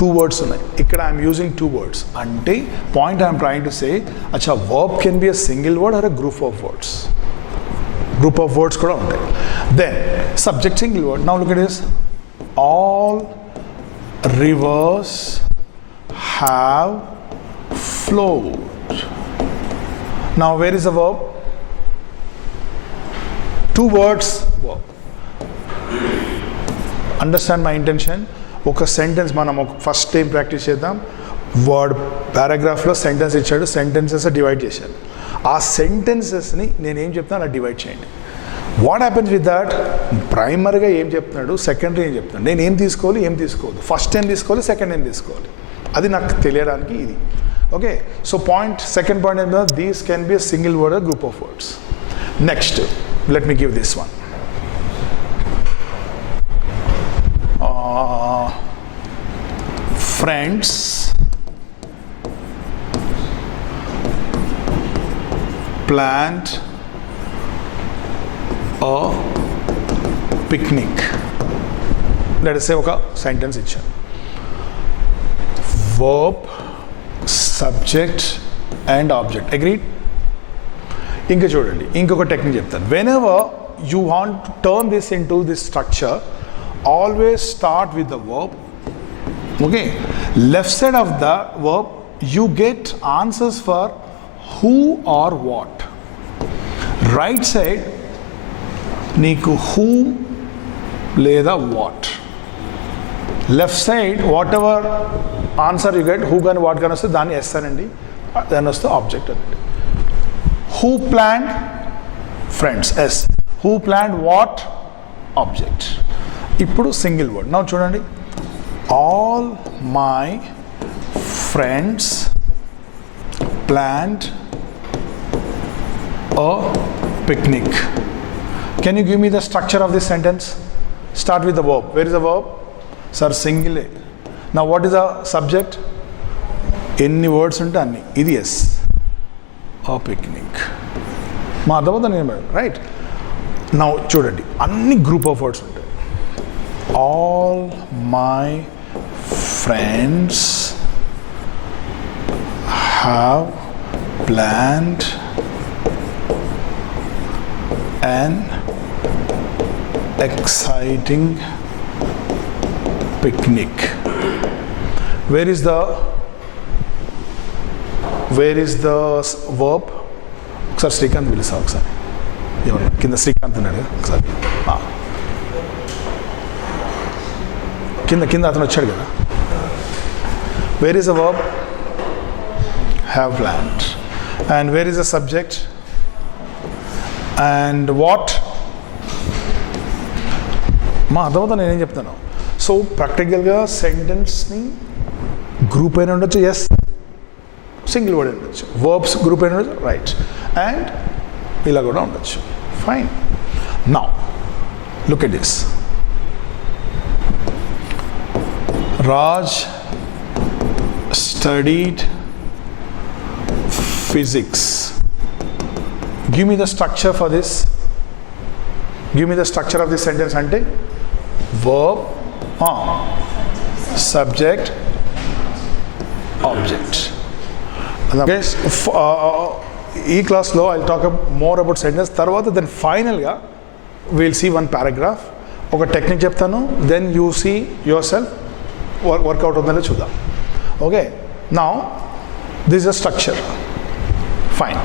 2 words ఉన్నాయి. ఇక్కడ I'm using 2 words. అంటే point I'm trying to say, అచ్చా verb can be a single word or a group of words. Group of words కూడా ఉంటాయి. Then subject single word. Now look at this, all rivers have flowed. Now where is the verb? Two words verb. Understand my intention? ఒక సెంటెన్స్ మనం ఒక first time practice చేద్దాం. వర్డ్ పారాగ్రాఫ్లో సెంటెన్స్ ఇచ్చాడు, sentences divide చేశాడు. ఆ సెంటెన్సెస్ని నేనేం చెప్తాను అలా డివైడ్ చేయండి. What happens with that? ప్రైమరీగా ఏం చెప్తున్నాడు, సెకండరీ ఏం చెప్తున్నాడు, నేను ఏం తీసుకోవాలి ఏం తీసుకోవద్దు, ఫస్ట్ టైం తీసుకోవాలి సెకండ్ టైం తీసుకోవాలి, అది నాకు తెలియడానికి ఇది. Okay, so point, second point ఏంటంటే these can be a single word or group of words. Next, let me give this one. Friends planned a picnic. Let us say ఒక సెంటెన్స్ ఇచ్చాను. Verb, subject and object. Agreed? ఇంకా చూడండి, ఇంకొక టెక్నిక్ చెప్తాను. Whenever you want to turn this into this structure, always start with the verb. Okay, left side of the verb you get answers for who or what. Right side నీకు whom లేదా what. Left side whatever answer you get, who కానీ what కానీ వస్తే దాన్ని yes అనండి, దాన్ని వస్తే object అనండి. Who plan friends, yes. Who plan what, object. ఇప్పుడు సింగిల్ వర్డ్. నౌ చూడండి, all my friends planned a picnic. Can you give me the structure of this sentence? Start with the verb. Where is the verb? Sir, single. Now what is the subject? Any words unte anni. Idi yes. A picnic. Ma adavada name, right? Now chudandi. Anni group of words untayi. All my friends have planned an exciting picnic. Where is the verb? ఒకసారి శ్రీకాంత్ పిలుసా, ఒకసారి ఎవరు కింద శ్రీకాంత్ ఉన్నాడు కదా, ఒకసారి కింద అతను వచ్చాడు కదా. Where is the verb? Have planned. And where is the subject? And what? మా అర్థమవుతా నేనేం చెప్తాను. సో ప్రాక్టికల్గా సెంటెన్స్ని గ్రూప్ అయినా ఉండొచ్చు, ఎస్, సింగిల్ వర్డ్ ఉండొచ్చు, వర్బ్స్ గ్రూప్ అయినా ఉండొచ్చు, రైట్, అండ్ ఇలా కూడా ఉండొచ్చు, fine. Now look at this. Raj studied physics. Give me the structure for this. Give me the structure of this sentence. Ante verb, subject, object. Okay, ee class lo I'll talk more about sentence tarvata, then final ga we'll see one paragraph, oka technique cheptanu, then you see yourself work out avundalo chudam. Okay, now this is a structure. Fine.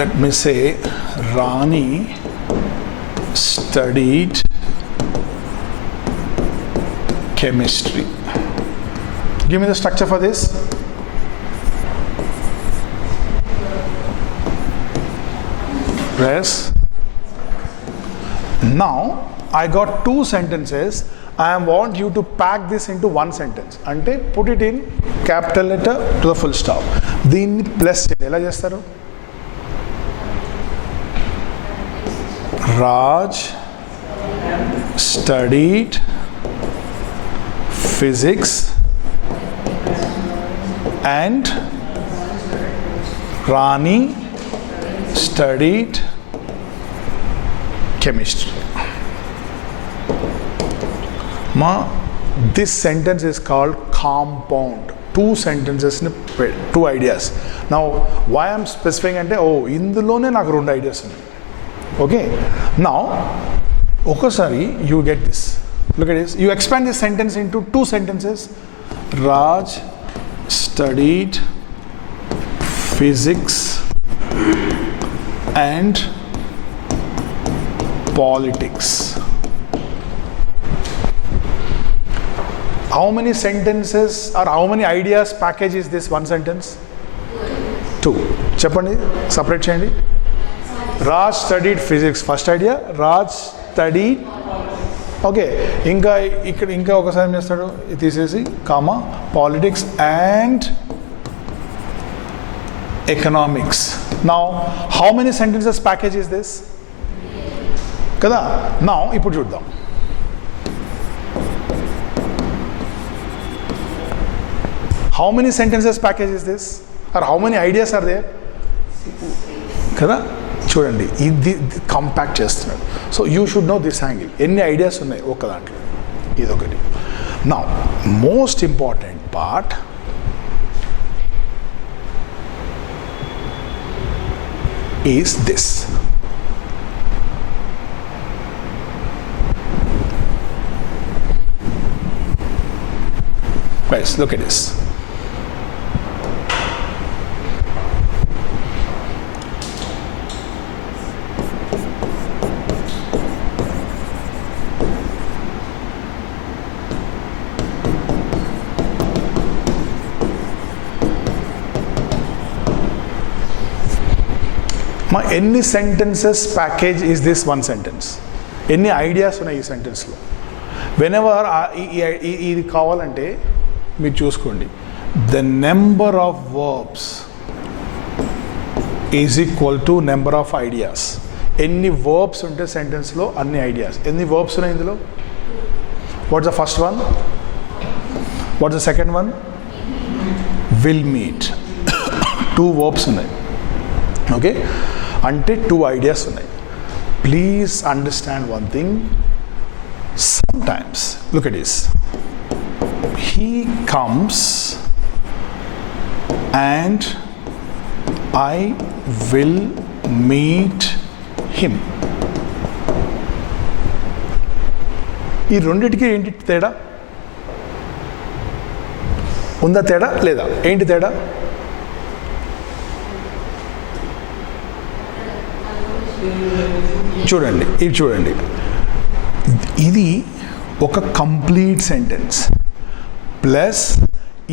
Let me say Rani studied chemistry. Give me the structure for this. Yes. Now I got two sentences. I want you to pack this into one sentence. Ante put it in capital letter to the full stop. Deenni plus ela chestaru. Raj studied physics and Rani studied chemistry. This sentence is called compound. 2 sentences, 2 ideas. Now, why I'm specifying ante, indulone naaku 2 ideas unnai. Okay? Now, okasari you get this. Look at this. You expand this sentence into 2 sentences. Raj studied physics and politics. How many sentences or how many ideas package is this one sentence? 2. Cheppandi, separate cheyandi. Raj studied physics, first idea. Raj studied, okay, ఇంకా ఒకసారి ఏం చేస్తాడు, తీసేసి comma, politics and economics. Now how many sentences package is this కదా. నౌ ఇప్పుడు చూద్దాం. How many sentences package is this? Or how many ideas are there? కదా, చూడండి, ఇది కంపాక్ట్ చేస్తున్నాడు. So you should no this angle. ఎన్ని ఐడియాస్ ఉన్నాయి ఒక దాంట్లో, ఇదొకటి. Now most important part is this. Guys, look at this. ఎన్ని sentences package is this one sentence? ఎన్ని ఐడియాస్ ఉన్నాయి ఈ సెంటెన్స్లో? వెనెవర్ ఇది కావాలంటే మీరు చూసుకోండి, the number of verbs is equal to number of ideas. ఎన్ని వర్బ్స్ ఉంటే సెంటెన్స్లో అన్ని ఐడియాస్. ఎన్ని వర్బ్స్ ఉన్నాయి ఇందులో? What's the first one? What's the second one? Will meet. 2 వర్బ్స్ ఉన్నాయి. ఓకే, అంటే 2 ఐడియాస్ ఉన్నాయి. Please understand one thing. Sometimes, look at this. He comes and I will meet him. ఈ రెండిటికి ఏంటి తేడా? ఉందా తేడా లేదా? ఏంటి తేడా? చూడండి, ఇది చూడండి. ఇది ఒక కంప్లీట్ సెంటెన్స్ ప్లస్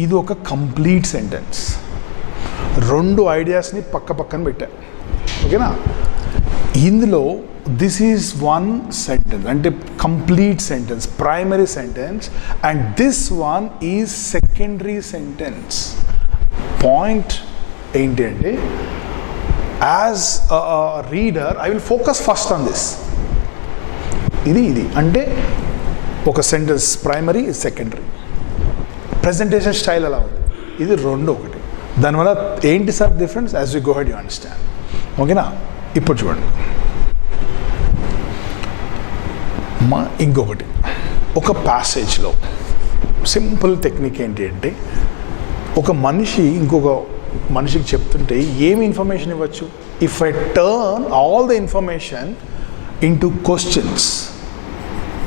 ఇది ఒక కంప్లీట్ సెంటెన్స్. 2 ఐడియాస్ని పక్క పక్కన పెట్టా. ఓకేనా? ఇందులో దిస్ ఈజ్ 1 సెంటెన్స్, అంటే complete sentence, primary sentence, and this one is secondary sentence. Point ఏంటి అంటే, as reader I will focus first on this. ఇది అంటే ఒక sentence primary, secondary. Presentation style అలా ఉంది. ఇది 2 ఒకటి. దానివల్ల ఏంటి sir difference? As you go head you understand. ఓకేనా? ఇప్పుడు చూడండి, ఇంకొకటి, ఒక ప్యాసేజ్లో సింపుల్ టెక్నిక్ ఏంటి అంటే, ఒక మనిషి ఇంకొక మనిషికి చెప్తుంటే ఏమి ఇన్ఫర్మేషన్ ఇవ్వచ్చు? If I turn all the information into questions,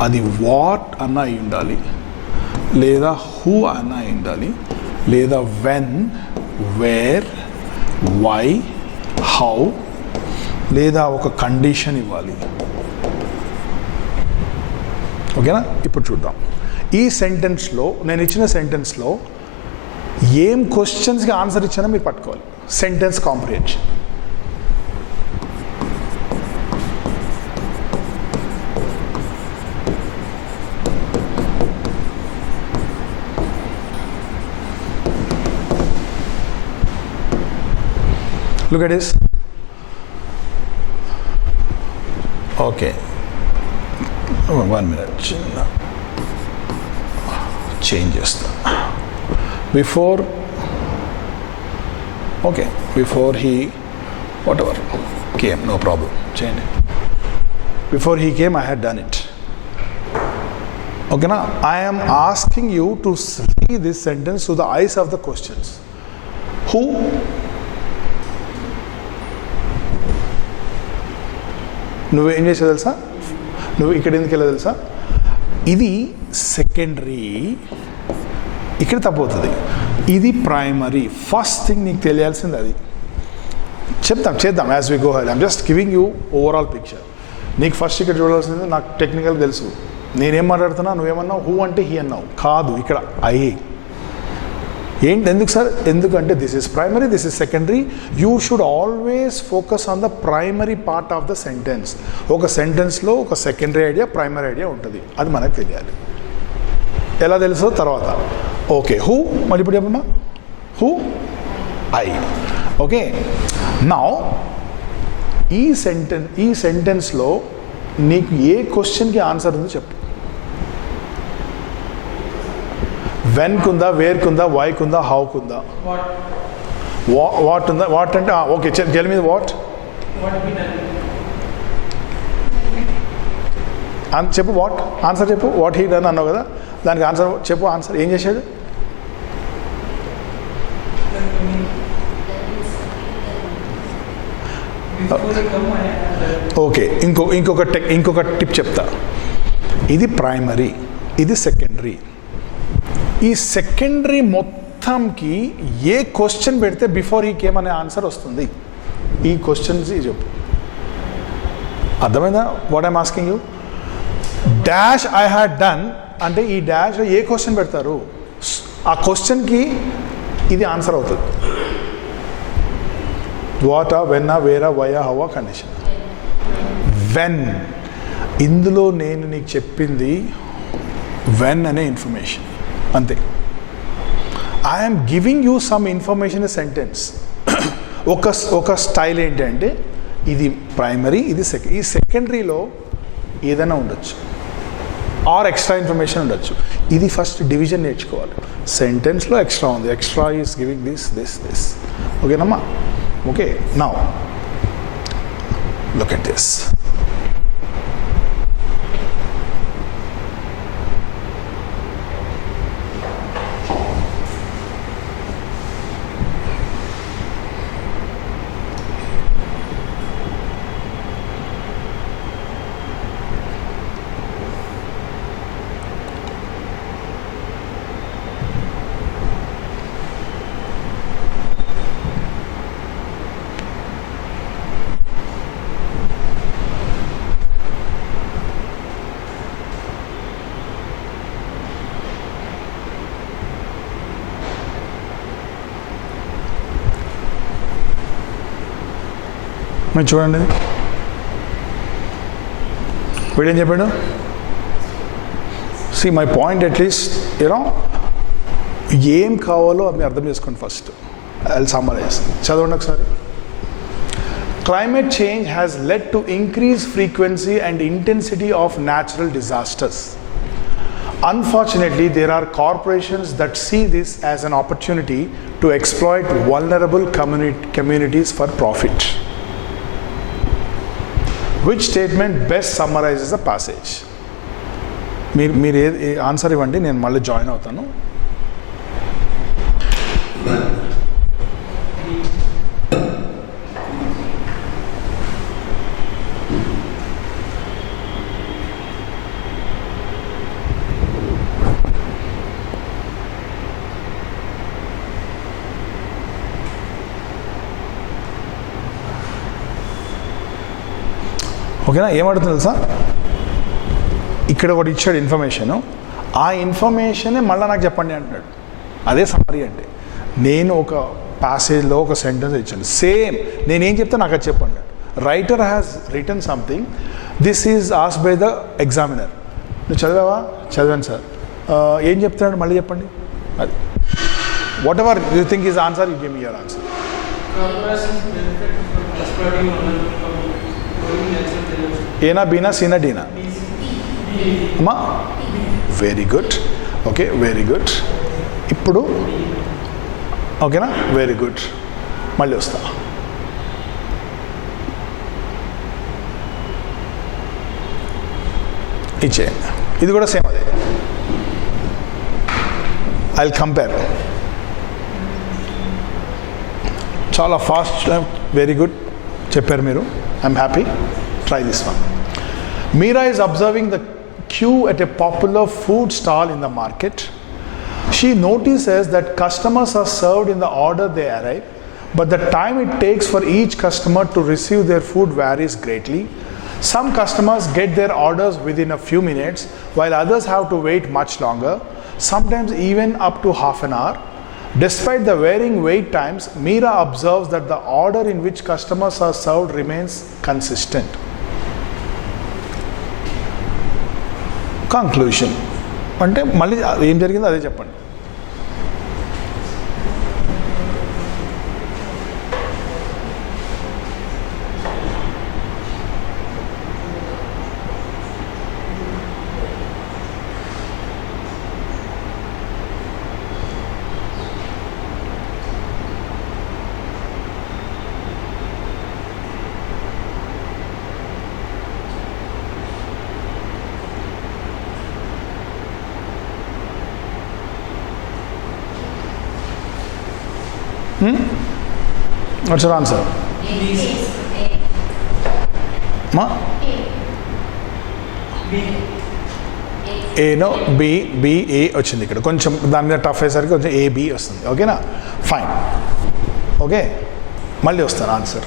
అది వాట్ అన్న అయి ఉండాలి, లేదా హూ అన్న అయి ఉండాలి, లేదా వెన్, వేర్, వై, హౌ, లేదా ఒక కండిషన్ ఇవ్వాలి. ఓకేనా? ఇప్పుడు చూద్దాం. ఈ సెంటెన్స్లో, నేను ఇచ్చిన సెంటెన్స్లో ఏం క్వశ్చన్స్కి ఆన్సర్ ఇచ్చానో మీరు పట్టుకోవాలి. Sentence comprehension. Look at this. Okay. 1 minute. Change చేస్తా. Before he whatever came, no problem. Change it. Before he came, I had done it. Okay, now I am asking you to see this sentence through the eyes of the questions. Who? నువ్వేం చేసావు తెలుసా? నువ్వు ఇక్కడ ఎందుకు వెళ్ళావు తెలుసా? ఇది సెకండరీ, ఇక్కడ తప్పవుతుంది. ఇది ప్రైమరీ. ఫస్ట్ థింగ్ నీకు తెలియాల్సింది అది. చేద్దాం as we go ahead. I'm just giving you overall picture. నీకు ఫస్ట్ ఇక్కడ చూడాల్సింది, నాకు టెక్నికల్ తెలుసు, నేనేం మాట్లాడుతున్నా, నువ్వేమన్నావు హూ అంటే హీ అన్నావు. కాదు, ఇక్కడ ఐ. ఏంటి ఎందుకు సార్? ఎందుకంటే this is primary, this is secondary. You should always focus on the primary part of the sentence. ఒక సెంటెన్స్లో ఒక సెకండరీ ఐడియా, ప్రైమరీ ఐడియా ఉంటుంది. అది మనకు తెలియాలి. ఎలా తెలుసో తర్వాత. ఓకే, హూ మళ్ళీ ఇప్పుడు చెప్పమ్మా. హూ? ఐ. ఓకే, నౌ ఈ సెంటెన్స్లో నీకు ఏ క్వశ్చన్కి ఆన్సర్ ఉందో చెప్పు. వెన్ కుందా, వేర్ కుందా, వై కుందా, హౌ కుందా, వాట్ ఉందా? వాట్ అంటే ఓకే, టెల్ మీ వాట్. చెప్పు వాట్. ఆన్సర్ చెప్పు. వాట్ హీ డన్ అన్నావు కదా, దానికి ఆన్సర్ చెప్పు. ఆన్సర్ ఏం చేశాడు? ఓకే, ఇంకొక టిప్ చెప్తా. ఇది ప్రైమరీ, ఇది సెకండరీ. ఈ సెకండరీ మొత్తంకి ఏ క్వశ్చన్ పెడితే బిఫోర్ ఈ కేమ్ అనే ఆన్సర్ వస్తుంది. ఈ క్వశ్చన్స్ చెప్పు. అర్థమైందా what I'm asking you? Dash I had done అంటే ఈ డాష్ ఏ క్వశ్చన్ పెడతారు, ఆ క్వశ్చన్కి ఇది ఆన్సర్ అవుతుంది. వాటా, వెన్నా, వేరా, వయా, హవా, కండిషన్. వెన్. ఇందులో నేను నీకు చెప్పింది వెన్ అనే ఇన్ఫర్మేషన్ అంతే. I'm giving you some information a sentence. ఒక స్టైల్ ఏంటంటే ఇది ప్రైమరీ, ఇది ఈ సెకండరీలో ఏదైనా ఉండొచ్చు, ఆర్ ఎక్స్ట్రా ఇన్ఫర్మేషన్ ఉండొచ్చు. ఇది ఫస్ట్ డివిజన్ నేర్చుకోవాలి. సెంటెన్స్లో ఎక్స్ట్రా ఉంది, ఎక్స్ట్రా ఈస్ గివింగ్ దిస్. ఓకేనమ్మా? Okay, now look at this. మీరు చూడండి, వీడేం చెప్పాడు? See my point at least you know ఏం కావాలో అది అర్థం చేసుకోండి ఫస్ట్. I summarise. చదవండి ఒకసారి. Climate change has led to increased frequency and intensity of natural disasters. Unfortunately, there are corporations that see this as an opportunity to exploit vulnerable communities for profit. Which statement best summarizes the passage? మీరు ఆన్సర్ ఇవ్వండి, నేను మళ్ళీ జాయిన్ అవుతాను. ఓకేనా? ఏమడుతుంది తెలుసా? ఇక్కడ ఒకటి ఇచ్చాడు ఇన్ఫర్మేషను, ఆ ఇన్ఫర్మేషనే మళ్ళీ నాకు చెప్పండి అంటున్నాడు. అదే సమ్మరీ అంటే. నేను ఒక ప్యాసేజ్లో ఒక సెంటెన్స్ ఇచ్చాను, సేమ్ నేనేం చెప్తే నాకు అది చెప్పండి. Writer has return something, this is asked by the examiner. నువ్వు చదివావా? చదివాను సార్. ఏం చెప్తున్నాడు మళ్ళీ చెప్పండి. అది what ever you think is answer, you give me your answer. ఏనా, బీనా, సీనా, డీనా? అమ్మా very good. Okay, very good. ఇప్పుడు ఓకేనా? Very good. మళ్ళీ వస్తా. ఇచ్చేయండి. ఇది కూడా సేమ్ అదే. I'll compare. Chala fast, very good. Chepparu meeru. I'm happy. Try this one. Meera is observing the queue at a popular food stall in the market. She notices that customers are served in the order they arrive, but the time it takes for each customer to receive their food varies greatly. Some customers get their orders within a few minutes, while others have to wait much longer, sometimes even up to half an hour. Despite the varying wait times, Meera observes that the order in which customers are served remains consistent. Conclusion. అంటే మళ్ళీ ఏం జరిగిందో అదే చెప్పండి. What's your answer? Ma? A no B A వచ్చింది ఇక్కడ కొంచెం దాని మీద టఫ్ అయ్యేసరికి కొంచెం A B వస్తుంది ఓకేనా ఫైన్ ఓకే మళ్ళీ వస్తాను ఆన్సర్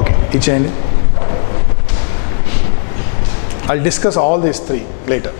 ఓకే ఇచ్చేయండి I'll discuss all these three later.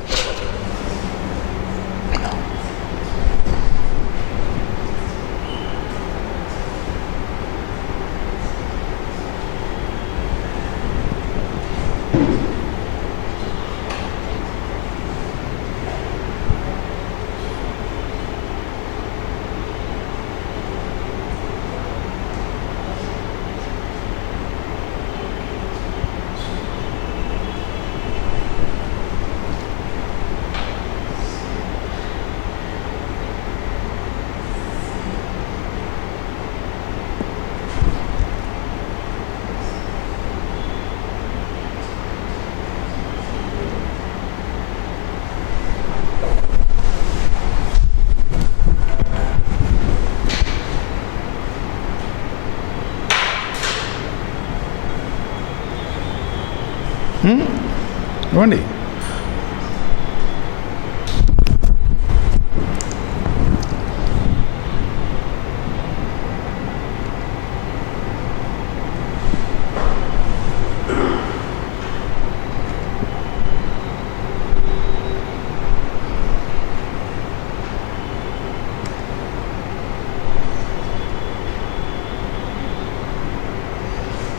ఇవ్వండి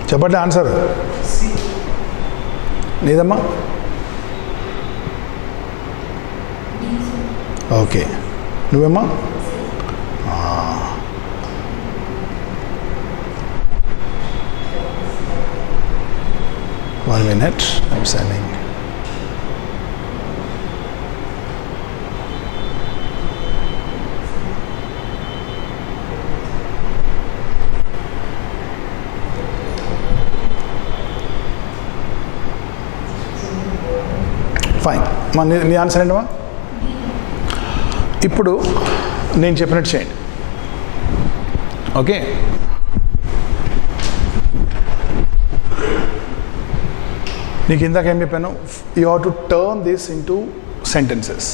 చెప్పండి ఆన్సర్ నీదమ్మా ఓకే నువ్వేమ్మా One minute, I'm sending. Fine నీ ఆన్సర్ ఏంటమ్మా ఇప్పుడు నేను చెప్పినట్టు చేయండి ఓకే నీకు ఇందాక ఏం చెప్పాను you have to turn this into sentences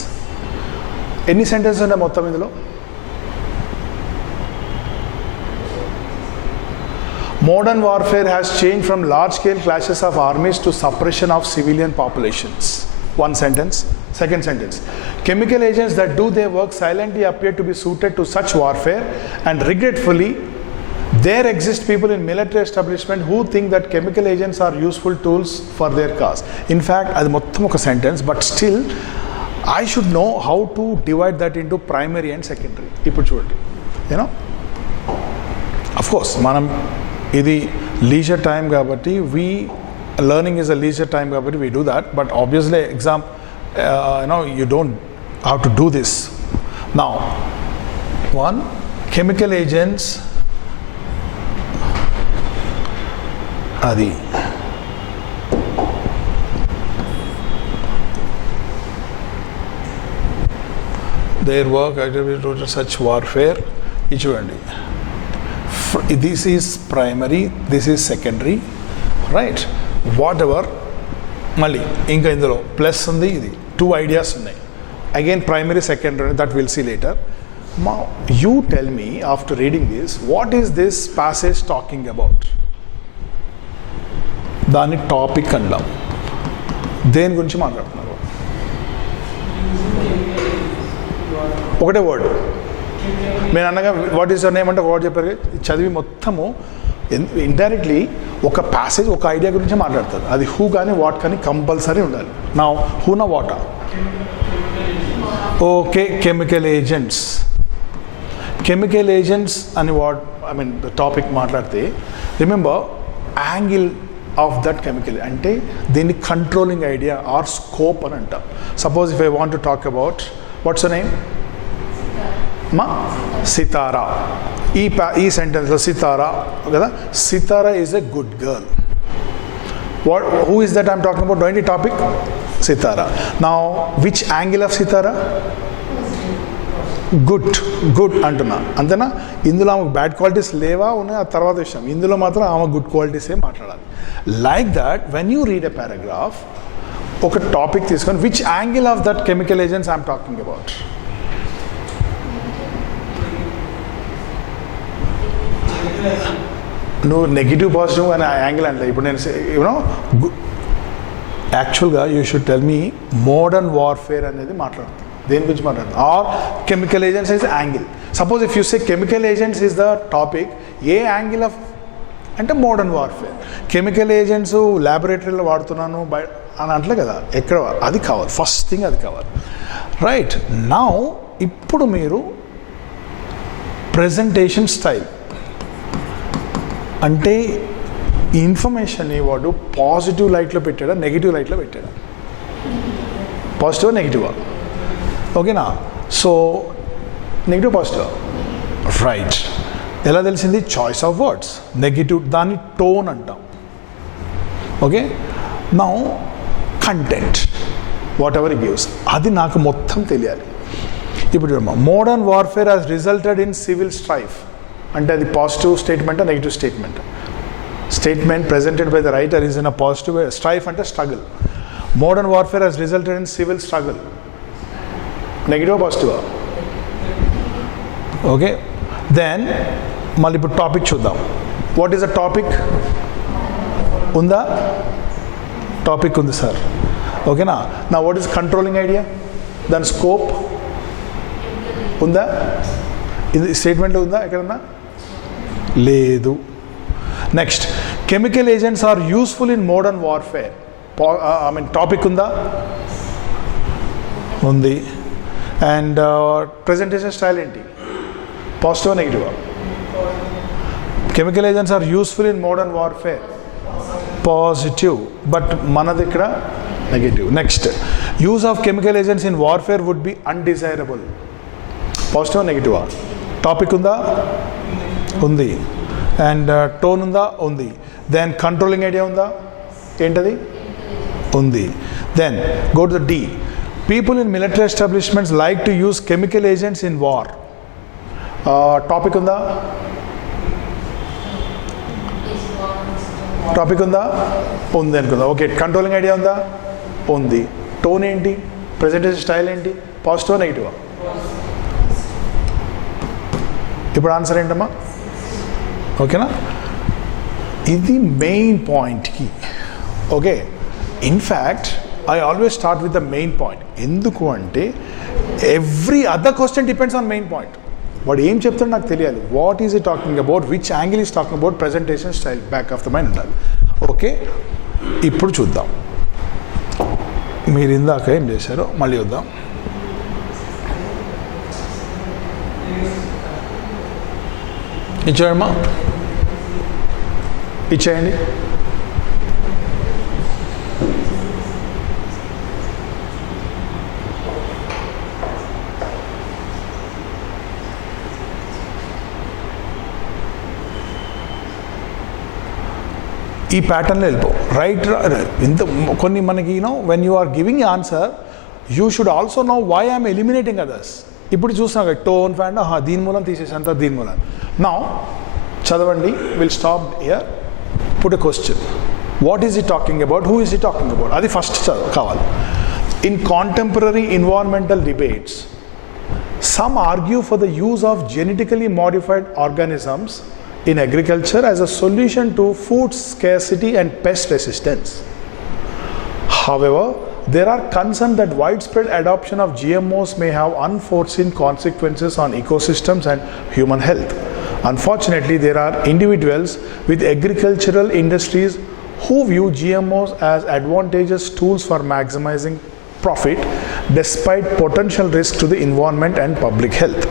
ఎన్ని సెంటెన్సెస్ ఉన్నాయి మొత్తం ఇందులో Modern warfare has changed from large-scale clashes of armies to suppression of civilian populations. One sentence. Second sentence. Chemical agents that do their work silently appear to be suited to such warfare, and regretfully, there exist people in military establishment who think that chemical agents are useful tools for their cause. In fact, అది మొత్తం ఒక sentence, but still, I should know how to divide that into primary and secondary. ఇప్పుడు చూడండి, you know. Of course, మనం ఇది leisure time కాబట్టి learning is a leisure time కాబట్టి we do that, but obviously exam you don't have to do this. Now one, chemical agents అది their work activity to such warfare. ఇది చూడండి, this is primary, this is secondary, right? Whatever. మళ్ళీ ఇంకా ఇందులో ప్లస్ ఉంది, ఇది 2 ideas ఉన్నాయి. Again primary, secondary, that we'll see later. Now you tell me after reading this, what is this passage talking about? దాని టాపిక్ అంటాం. దేని గురించి మాట్లాడుతున్నారు? ఒకటే వర్డ్. నేను అనగా వాట్ ఈస్ యువర్ నేమ్ అంటే వర్డ్ చెప్పారు. చదివి మొత్తము ఇండైరెక్ట్లీ ఒక ప్యాసేజ్, ఒక ఐడియా గురించి మాట్లాడతారు. అది హూ కానీ వాట్ కానీ కంపల్సరీ ఉండాలి. నా హూ నా వాటా? Okay, chemical agents. Chemical agents అని వాట్ ద టాపిక్ మాట్లాడితే remember angle of that chemical అంటే దీన్ని కంట్రోలింగ్ ఐడియా ఆర్ స్కోప్ అని అంటాం. Suppose if I want to talk about what's name మా సితారా. ఈ సెంటెన్స్లో సితారా కదా, Sitara is a good girl. What who is that I'm talking about? ఏంటి topic? Sitara. Now which angle of Sitara? Good అంటున్నా, అంతేనా? ఇందులో ఆమెకు బ్యాడ్ క్వాలిటీస్ లేవా ఉన్నాయి, ఆ తర్వాత విషయం. ఇందులో మాత్రం ఆమె గుడ్ క్వాలిటీసే మాట్లాడాలి. Like that when you read a paragraph, ఒక టాపిక్ తీసుకొని which angle of that chemical agents I'm talking about. నువ్వు నెగిటివ్ పాజిటివ్ అని ఆ యాంగిల్ అంటే ఇప్పుడు నేను యూనో యాక్చువల్గా you should tell me modern warfare అనేది మాట్లాడుతుంది. దేని గురించి మాట్లాడుతుంది? Are chemical agents is angle. Suppose if you say chemical agents is the topic, A angle of అంటే మోడర్న్ వార్ఫేర్. కెమికల్ ఏజెంట్స్ ల్యాబొరేటరీలో వాడుతున్నాను అని అంటలే కదా, ఎక్కడ అది కావాలి, ఫస్ట్ థింగ్ అది కావాలి. రైట్ నౌ ఇప్పుడు మీరు ప్రెజెంటేషన్ స్టైల్ అంటే ఈ ఇన్ఫర్మేషన్ని వాడు పాజిటివ్ లైట్లో పెట్టాడా, నెగిటివ్ లైట్లో పెట్టాడా? పాజిటివా నెగిటివా? ఓకేనా? So negative positive, right. ఎలా తెలిసింది? Choice of words. నెగిటివ్ దాన్ని టోన్ అంటాం. Okay, now content whatever it gives, అది నాకు మొత్తం తెలియాలి. ఇప్పుడు modern warfare has resulted in civil strife అంటే అది positive statement, negative statement? Statement presented by the writer is in a positive. Strife అంటే struggle. Modern warfare has resulted in civil struggle. Negative పాజిటివా? Okay, then మళ్ళీ ఇప్పుడు topic చూద్దాం. What is a topic? ఉందా? Topic ఉంది sir, ఓకేనా? నా what is controlling idea? దాని స్కోప్ ఉందా? ఇది స్టేట్మెంట్లో ఉందా ఎక్కడన్నా? లేదు. Next, chemical agents are useful in modern warfare. Topic ఉందా? ఉంది. అండ్ ప్రెజెంటేషన్ స్టైల్ ఏంటి? పాజిటివ్ నెగిటివా? Chemical agents are useful in modern warfare, positive, but మనది ఇక్కడ negative. Next, use of chemical agents in warfare would be undesirable. Positive నెగిటివా? Topic ఉందా? ఉంది. And tone ఉందా? ఉంది. దెన్ కంట్రోలింగ్ ఐడియా ఉందా? ఏంటది? ఉంది. Then go to the D. People in military establishments like to use chemical agents in war. Topic ఉందా? Topic ఉందా? ఉంది అనుకుందా. ఓకే, కంట్రోలింగ్ ఐడియా ఉందా? ఉంది. టోన్ ఏంటి? ప్రెజెంటేషన్ స్టైల్ ఏంటి? పాజిటివ్ నెగిటివా? ఇప్పుడు ఆన్సర్ ఏంటమ్మా? ఓకేనా? ఇది మెయిన్ పాయింట్కి. Okay, in fact I always start with the main point. ఎందుకు అంటే every other question depends on main point. వాడు ఏం చెప్తాడో నాకు తెలియాలి. What is he talking about, which angle is talking about, presentation style back of the mind ఉండాలి. ఓకే, ఇప్పుడు చూద్దాం. మీరు ఇందాక ఏం చేశారో మళ్ళీ వద్దాం. ఇచ్చేయమ్మా, ఇచ్చేయండి. ఈ ప్యాటర్న్లో వెళ్ళిపో రైట్. ఇంత కొన్ని మనకి when you are giving answer you should also know why I'm eliminating others. ఇప్పుడు చూస్తున్నాం కదా టోన్ ఫ్యాండ్ దీని మూలం తీసేసంత దీని మూలం. నౌ చదవండి, will stop here, put a question. What is he talking about, who is he talking about, అది ఫస్ట్ కావాలి. In contemporary environmental debates some argue for the use of genetically modified organisms in agriculture as a solution to food scarcity and pest resistance. However, there are concerns that widespread adoption of GMOs may have unforeseen consequences on ecosystems and human health. Unfortunately, there are individuals with agricultural industries who view GMOs as advantageous tools for maximizing profit despite potential risk to the environment and public health.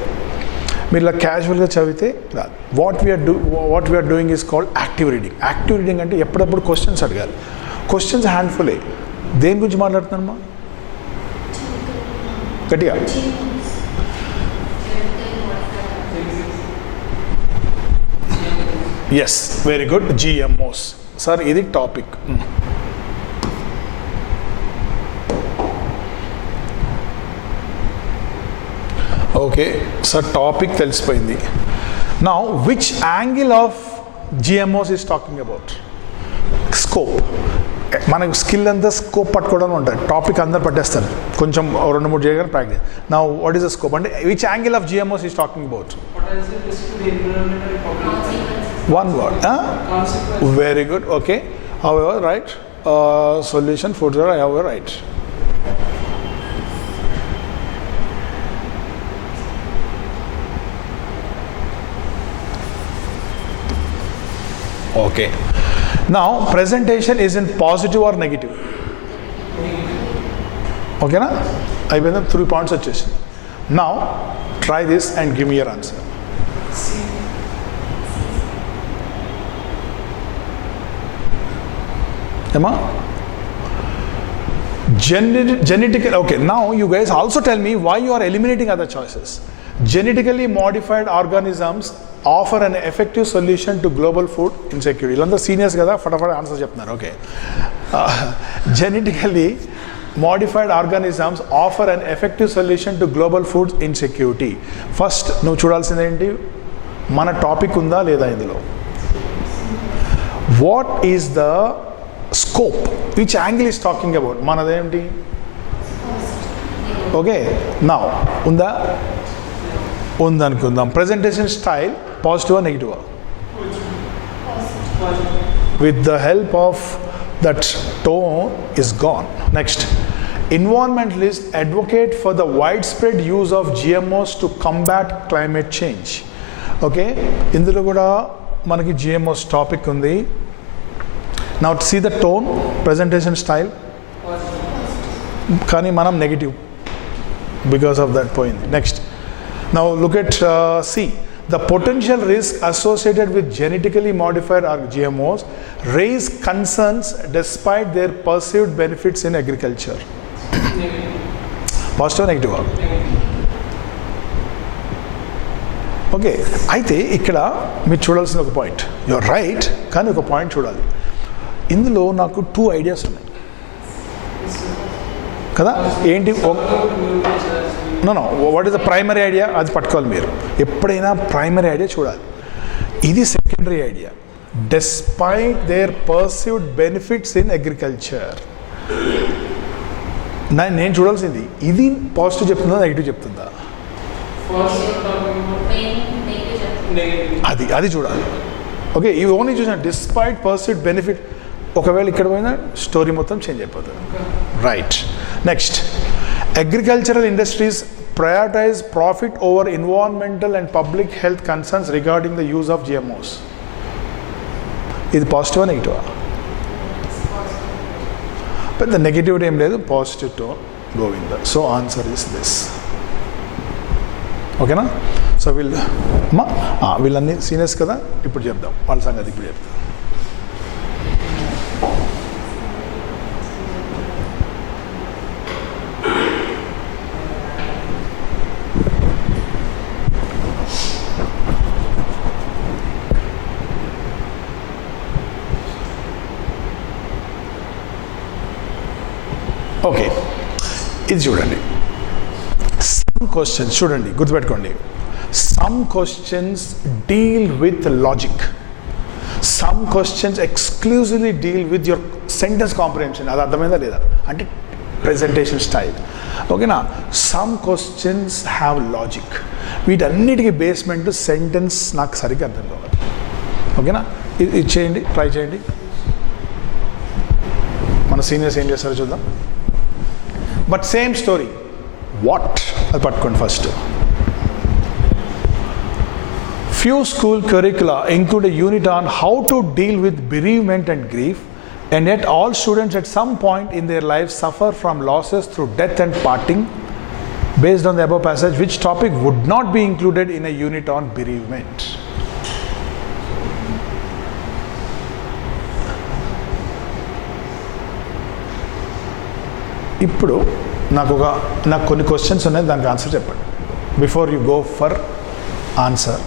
మీరు ఇలా క్యాజువల్గా చదివితే రాదు. What we're doing is called active reading. Active reading అంటే ఎప్పుడప్పుడు questions అడగాలి. Questions హ్యాండ్ఫుల్లే. దేని గురించి మాట్లాడుతున్నామ్మా గట్టిగా? Yes, very good. GMOs sir, ఇది టాపిక్. ఓకే సార్, టాపిక్ తెలిసిపోయింది. Now which angle of GMOs is talking about? Scope. మనకు స్కిల్ అంతా స్కోప్ పట్టుకోవడం ఉంటుంది. టాపిక్ అందరు పట్టేస్తారు, కొంచెం 2-3 చేయగానే practice. Now what is the scope అంటే which angle of GMOs is talking about? One word. Very good. Okay, however right, solution food, however right. Okay, now presentation is in positive or negative? Okay na, I will have 3 points వచ్చేసి. Now try this and give me your answer. Emma, genetically, okay, now you guys also tell me why you are eliminating other choices. Genetically modified organisms offer an effective solution to global food insecurity. Ilanda seniors kada fatafat answer cheptunnaru. Okay, genetically modified organisms offer an effective solution to global food insecurity. First nu chudalsindi enti mana topic unda leda indulo. What is the scope? Which angle is talking about? Manade enti? Okay, now ఉందనుకుందాం. Presentation style పాజిటివా నెగిటివా? With the help of that tone is gone. Next, environmentalist advocate for the widespread use of GMOs to combat climate change. Okay, ఇందులో కూడా మనకి GMOs topic ఉంది. Now see the tone, presentation style, కానీ మనం negative because of that పోయింది. Next, now look at C. The potential risk associated with genetically modified GMOs raise concerns despite their perceived benefits in agriculture. Positive or negative? Okay, అయితే ఇక్కడ మీరు చూడాల్సిన ఒక point, your right, కానీ ఒక పాయింట్ చూడాలి. ఇందులో నాకు 2 ఐడియాస్ ఉన్నాయి కదా. ఏంటి? No, what is the primary idea? అది పట్టుకోవాలి మీరు. ఎప్పుడైనా ప్రైమరీ ఐడియా చూడాలి. ఇది secondary idea. Despite their perceived benefits in agriculture. నేను చూడాల్సింది ఇది పాజిటివ్ చెప్తుందా నెగిటివ్ చెప్తుందా? అది చూడాలి. ఓకే, ఇవి ఓన్లీ చూసిన డిస్పైట్ పర్సీవ్డ్ బెనిఫిట్. ఒకవేళ ఇక్కడ పోయినా స్టోరీ మొత్తం చేంజ్ అయిపోతుంది. Right. Next, agricultural industries prioritize profit over environmental and public health concerns regarding the use of GMOs. ఇది పాజిటివ్ నెగిటివ్? పెద్ద నెగిటివ్ ఏం లేదు, positive to Govinda. So answer is this. ఓకేనా? సో వీళ్ళన్నీ సీనియర్స్ కదా, ఇప్పుడు చెప్దాం వాళ్ళ సంగతి. ఇప్పుడు చెప్తాం. ఓకే, ఇది చూడండి. సమ్ క్వశ్చన్స్ చూడండి, గుర్తుపెట్టుకోండి. Some questions deal with logic, some questions exclusively deal with your sentence comprehension. అది అర్థమైందా లేదా అంటే ప్రెజెంటేషన్ స్టైల్. ఓకేనా? Some questions have logic. వీటన్నిటికీ బేస్మెంట్ సెంటెన్స్ నాకు సరిగ్గా అర్థం కావాలి. ఓకేనా? ఇది చేయండి, ట్రై చేయండి. మన సీనియర్స్ ఏం చేస్తారో చూద్దాం. But same story. వాట్ అది పట్టుకోండి first. Few school curricula include a unit on how to deal with bereavement and grief, and yet all students at some point in their lives suffer from losses through death and parting. Based on the above passage, which topic would not be included in a unit on bereavement? ఇప్పుడు నాకు కొన్ని క్వశ్చన్స్ ఉన్నాయి, దానికి ఆన్సర్ చెప్పండి before you go for answer.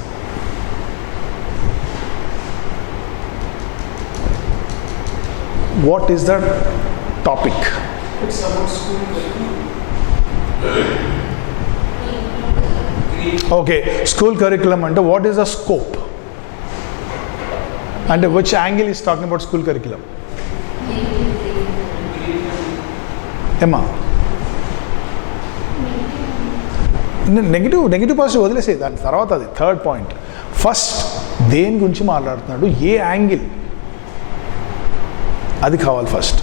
What is the topic? It's about school curriculum. Okay, school curriculum and what is the scope? And which angle is talking about school curriculum? Emma? Negative positive వదిలేసే, దాని తర్వాత అది third point. First దేని గురించి మాట్లాడుతున్నాడు, ఏ యాంగిల్, అది కావాలి first.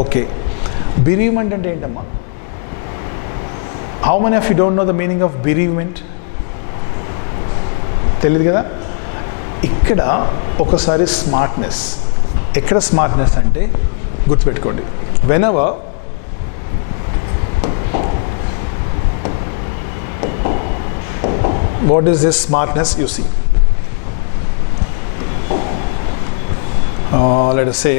Okay, bereavement అంటే ఏంటమ్మా? How many of you don't know the meaning of bereavement? తెలియదు కదా. ఇక్కడ ఒకసారి స్మార్ట్నెస్, ఎక్కడ స్మార్ట్నెస్ అంటే గుర్తుపెట్టుకోండి. Whenever what is this smartness you see? Let us say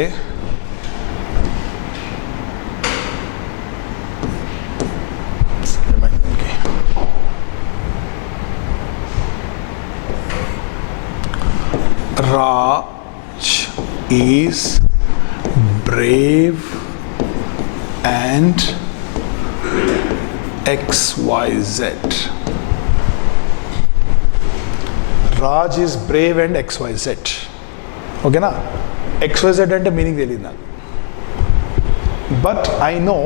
Raj is brave and XYZ. Raj is brave and XYZ. Okay na? XYZ అంటే మీనింగ్ తెలియదు నాకు. But I know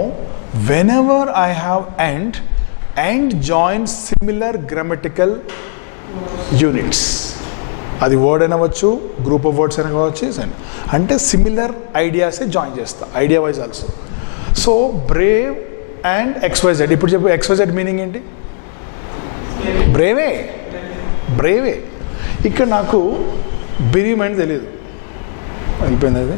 whenever I have and joins similar grammatical units. అది వర్డ్ అయినా అవ్వచ్చు, group of words అయినా కావచ్చు, అంటే సిమిలర్ ఐడియాసే జాయిన్ చేస్తా, idea wise also. So Brave and XYZ. ఇప్పుడు చెప్పు XYZ మీనింగ్ ఏంటి? బ్రేవే. ఇక్కడ నాకు bereavement తెలియదు, అయిపోయింది అది.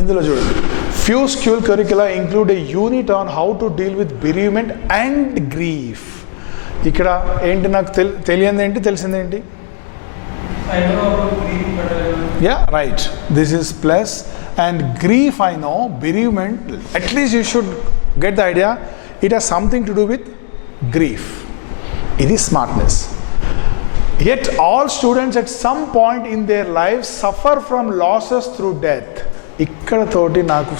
ఇందులో చూడండి, few school curricula include a unit on how to deal with bereavement and grief. ఇక్కడ ఏంటి నాకు తెలియంది ఏంటి, తెలిసింది ఏంటి? I know about grief, but Yeah, right. This is plus, and grief I know, bereavement, at least you should get the idea, it has something to do with grief. It is smartness. Yet all students at some point in their lives suffer from losses through death. ఇక్కడ తోటి నాకు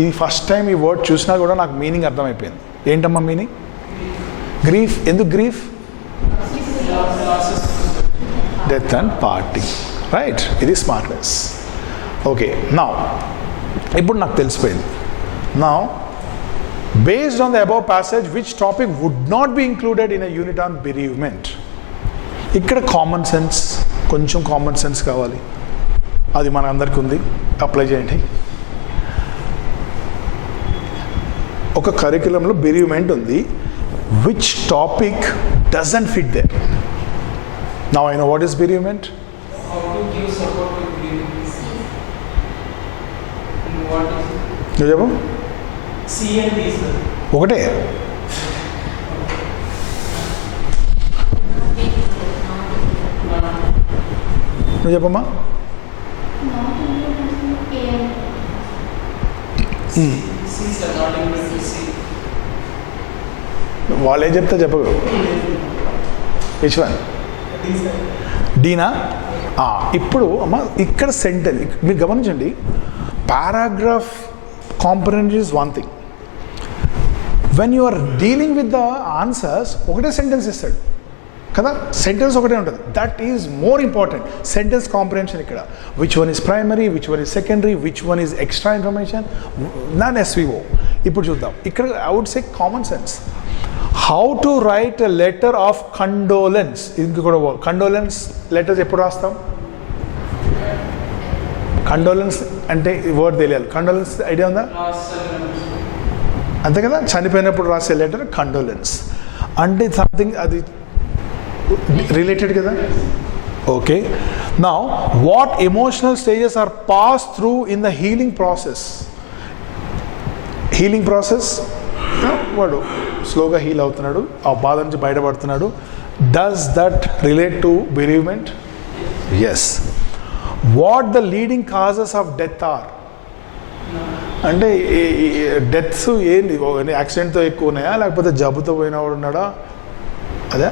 ఇది first time ఈ వర్డ్ చూసినా కూడా నాకు meaning అర్థమైపోయింది. ఏంటమ్మా మీనింగ్? గ్రీఫ్. ఎందుకు grief? Death and parting. Right, ఇది స్మార్ట్నెస్. ఓకే, నౌ ఇప్పుడు నాకు తెలిసిపోయింది. Now based on the above passage, which topic would not be included in a unit on bereavement? ఇక్కడ కామన్ సెన్స్, కొంచెం కామన్ సెన్స్ కావాలి, అది మన అందరికీ ఉంది, అప్లై చేయండి. ఒక కరికులంలో bereavement ఉంది, which topic doesn't fit there? Now I know what is bereavement. how to give support to grief. And what is నువ్వు చెప్పు. C and D, sir? ఒకటే. నువ్వు చెప్పమ్మా. C C sir, not equal to C. వాళ్ళు ఏం చెప్తే చెప్పరు. Which one? D sir. డీనా? ఇప్పుడు అమ్మ ఇక్కడ సెంటెన్స్ మీరు గమనించండి, paragraph component is one thing. When you are dealing with the answers ఒకటే సెంటెన్స్ ఇస్తాడు కదా, సెంటెన్స్ ఒకటే ఉంటుంది. That is more important. Sentence comprehension ఇక్కడ, which one is primary, which one is secondary, which one is extra information, non SVO. ఇప్పుడు చూద్దాం ఇక్కడ I would say common sense. How to write a letter of condolence. ఇది కూడా condolence letters ఎప్పుడు రాస్తాం? కండోలెన్స్ అంటే వర్డ్ తెలియాలి. కండోలెన్స్ ఐడియా ఉందా? అంతే కదా, చనిపోయినప్పుడు రాసే లెటర్ కండోలెన్స్ అంటే సంథింగ్ అది రిలేటెడ్ కదా. Okay, now what emotional stages are pass through in the healing process? Healing process, వాడు స్లోగా హీల్ అవుతున్నాడు, ఆ బాధ నుంచి బయటపడుతున్నాడు. Does that relate to bereavement? Yes. What the leading causes of death are? అంటే డెత్స్ ఏంటి? యాక్సిడెంట్తో ఎక్కువ ఉన్నాయా, లేకపోతే జబ్బుతో పోయినవాడు ఉన్నాడా? అదే,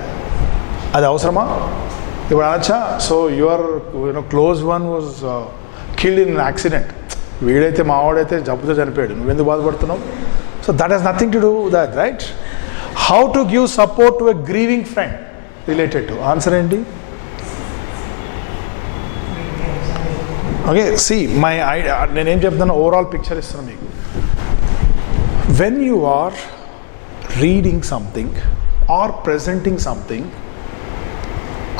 అది అవసరమా? ఇప్పుడు అనొచ్చా, so your close one was killed in accident, వీడైతే మావాడైతే జబ్బుతో చనిపోయాడు, నువ్వెందుకు బాధపడుతున్నావు? So that has nothing to do with that, right? How to give support to a grieving friend related to? Answer ఏంటి? ఓకే, సి మై నేనేం చెప్తాను, overall picture ఇస్తున్నాను మీకు. When you are reading something or presenting something,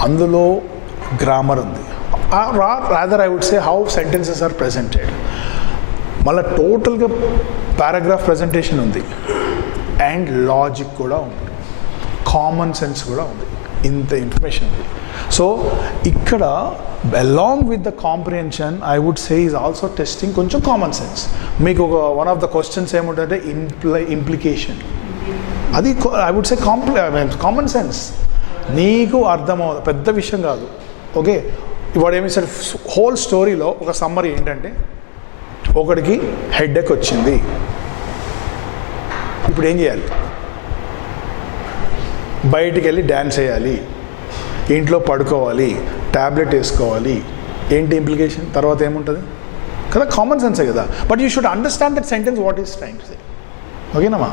అందులో grammar ఉంది, rather I would say how sentences are presented. మళ్ళీ టోటల్గా paragraph presentation ఉంది, అండ్ లాజిక్ కూడా ఉంది, కామన్ సెన్స్ కూడా ఉంది, ఇంత ఇన్ఫర్మేషన్ ఉంది. సో ఇక్కడ along with the comprehension I would say is also testing కొంచెం కామన్ సెన్స్. మీకు ఒక వన్ ఆఫ్ ద క్వశ్చన్స్ ఏముంటుందంటే ఇంప్లికేషన్, అది I would say common sense, నీకు అర్థమవుతుంది, పెద్ద విషయం కాదు. ఓకే, ఇవాడు ఏమి సార్ హోల్ స్టోరీలో ఒక సమ్మరీ ఏంటంటే, ఒకడికి హెడేక్ వచ్చింది, ఇప్పుడు ఏం చేయాలి? బయటికి వెళ్ళి డ్యాన్స్ వేయాలి, ఇంట్లో పడుకోవాలి, ట్యాబ్లెట్ వేసుకోవాలి. ఏంటి ఇంప్లికేషన్? తర్వాత ఏముంటుంది కదా, కామన్ సెన్సే కదా. But you should understand that sentence what is trying to say. ఓకేనమ్మా?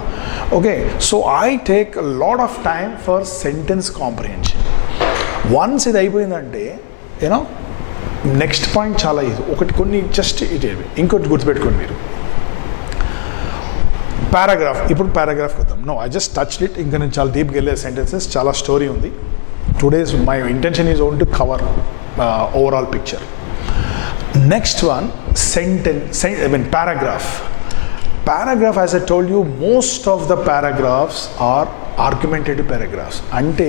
Okay, so I take lot of time for sentence comprehension. Once ఇది అయిపోయిందంటే యూనో నెక్స్ట్ పాయింట్ చాలా ఈజీ. ఒకటి కొన్ని జస్ట్ ఇట్ ఇంకోటి గుర్తుపెట్టుకోండి మీరు, పారాగ్రాఫ్. ఇప్పుడు పారాగ్రాఫ్కి వద్దాం. No, I just touched it. ఇంకా నేను చాలా డీప్గా వెళ్ళే సెంటెన్సెస్, చాలా స్టోరీ ఉంది. Today's my intention is own to cover overall picture. Next one paragraph. Paragraph, as I told you, most of the paragraphs are argumentative paragraphs. అంటే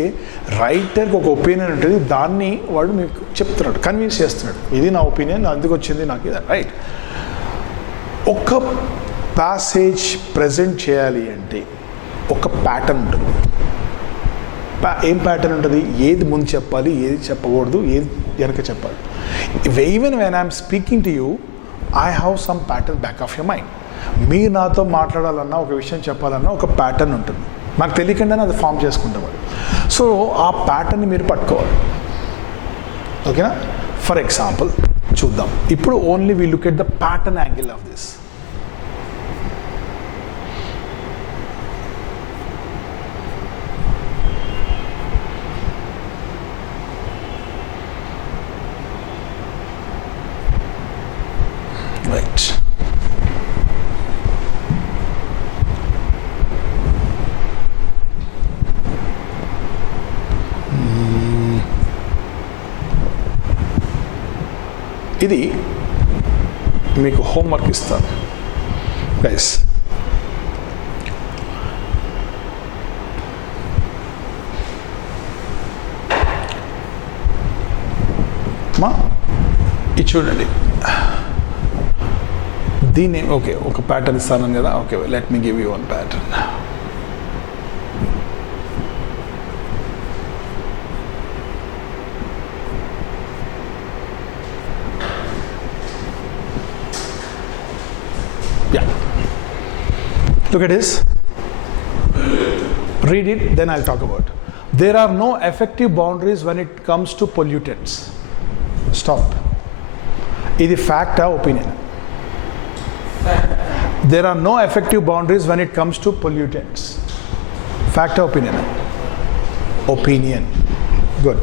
రైటర్కి ఒక ఒపీనియన్ ఉంటుంది, దాన్ని వాడు మీకు చెప్తున్నాడు, కన్విన్స్ చేస్తున్నాడు, ఇది నా ఒపీనియన్, అందుకు వచ్చింది నాకు ఇది, రైట్. ఒక ప్యాసేజ్ ప్రజెంట్ చేయాలి అంటే ఒక ప్యాటర్న్ ఉంటుంది. ఏం ప్యాటర్న్ ఉంటుంది? ఏది ముందు చెప్పాలి, ఏది చెప్పకూడదు, ఏది వెనక చెప్పాలి. Even when I'm speaking to you, I have some pattern back of your mind. మీరు నాతో మాట్లాడాలన్నా, ఒక విషయం చెప్పాలన్నా ఒక ప్యాటర్న్ ఉంటుంది, నాకు తెలియకుండానే అది ఫామ్ చేసుకుంటాం. సో ఆ ప్యాటర్న్ని మీరు పట్టుకోవాలి. ఓకేనా? ఫర్ ఎగ్జాంపుల్ చూద్దాం. ఇప్పుడు only we look at the pattern angle of this. Right. ఇది మీకు హోంవర్క్ ఇస్తాను గైస్. మా ఇది చూడండి, దీన్ని ఓకే ఒక ప్యాటర్న్ ఇస్తాను కదా. Okay, let me give you one pattern. Look at this. Read it, then I'll talk about. There are no effective boundaries when it comes to pollutants. Stop. ఇది fact or opinion? There are no effective boundaries when it comes to pollutants. Fact or opinion? Opinion. Good.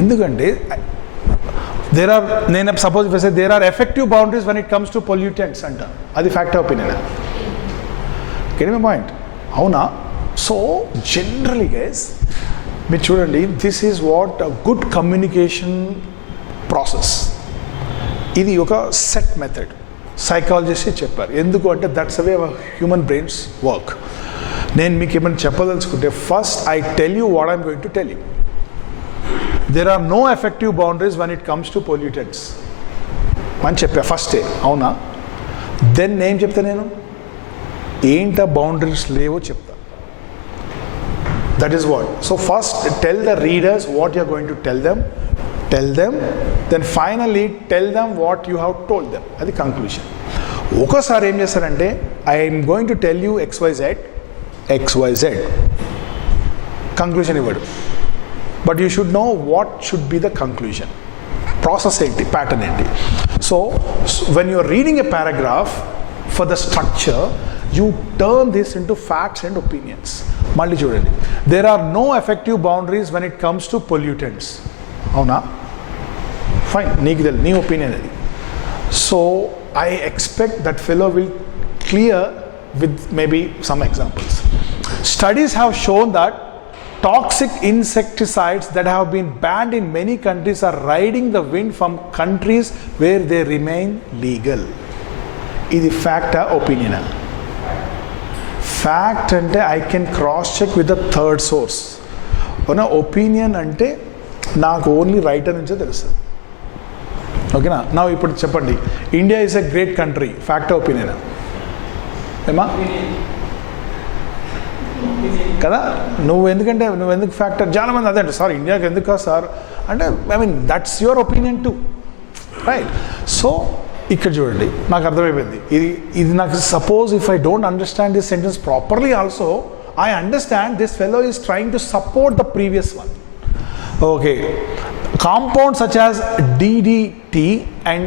ఎందుకంటే there are, నేను suppose if I say there are effective boundaries when it comes to pollutants అంట, అది fact or opinion? Get my point? అవునా? So generally guys, మీరు చూడండి, this is what a good communication process. ఇది ఒక set method psychologist చెప్పారు. ఎందుకు అంటే that's how human brains work. నేను మీకు ఏమైనా చెప్పదలుచుకుంటే first I tell you what I'm going to tell you. There are no effective boundaries when it comes to pollutants అని చెప్పా ఫస్టే. అవునా? దెన్ నేను చెప్తా, నేను ఏంట బౌండరీస్ లేవో చెప్తా. That is what. So first tell the readers what you are going to tell them, then finally tell them what you have told them. అది కంక్లూషన్. ఒకసారి ఏం చేస్తారంటే I'm going to tell you XYZ conclusion ఇవ్వడు, but you should know what should be the conclusion. Process ఏంటి, pattern ఏంటి. So when you are reading a paragraph for the structure you turn this into facts and opinions. మళ్ళీ చూడండి, there are no effective boundaries when it comes to pollutants. అవునా? Fine, నీకు తెలియదు, నీ opinion అది. So I expect that fellow will clear with maybe some examples. Studies have shown that toxic insecticides that have been banned in many countries are riding the wind from countries where they remain legal. Idi fact or opinion? Fact ante I can cross check with the third source. Ona opinion ante నాకు only writer నుంచే తెలుస్తుంది. ఓకేనా? నా ఇప్పుడు చెప్పండి, India is a great country. Fact opinion ఏమా కదా? నువ్వు ఎందుకు ఫ్యాక్టర్? చాలా మంది అదే అంటే, సార్ ఇండియాకి ఎందుకు కాదు సార్ అంటే, I mean that's your opinion to, right? So ఇక్కడ చూడండి, నాకు అర్థమైపోయింది. ఇది నాకు suppose if I don't understand this sentence properly also I understand this fellow is trying to support the previous one. Okay, compounds such as DDT and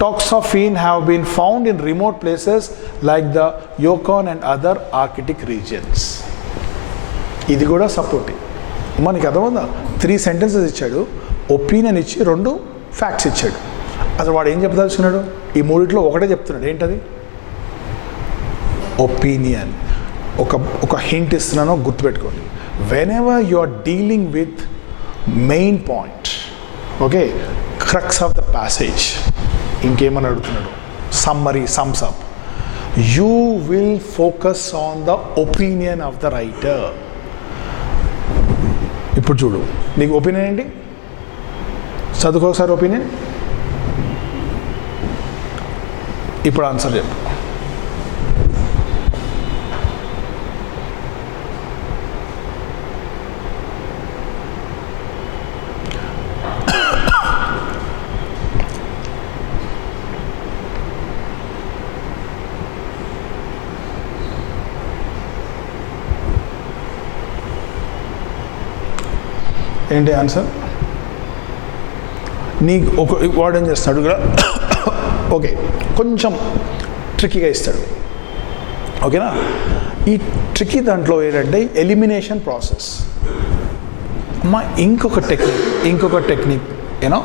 toxophene have been found in remote places like the Yukon and other Arctic regions. ఇది కూడా సపోర్టింగ్. మనకి అర్థమైందా? 3 sentences ఇచ్చాడు, ఒపీనియన్ ఇచ్చి 2 ఫ్యాక్ట్స్ ఇచ్చాడు. అసలు వాడు ఏం చెప్పదలుచుకున్నాడు? ఈ మూడిట్లో ఒకటే చెప్తున్నాడు. ఏంటది? ఒపీనియన్. ఒక హింట్ ఇస్తున్నానో గుర్తుపెట్టుకోండి. whenever you are dealing with main point, okay, crux of the passage, ఇంకేమని అడుగుతున్నాడు, summary, sums up, you will focus on the opinion of the writer. ఇప్పుడు చూడు, నీకు ఒపీనియన్ ఏంటి? చదువుకో ఒకసారి ఒపీనియన్. ఇప్పుడు ఆన్సర్ చెప్పు. ఏంటి ఆన్సర్? నీకు ఒక వాడు ఏం చేస్తాడు కూడా, ఓకే, కొంచెం ట్రిక్కీగా ఇస్తాడు. ఓకేనా? ఈ ట్రిక్కీ దాంట్లో ఏంటంటే ఎలిమినేషన్ ప్రాసెస్. మా ఇంకొక technique you know,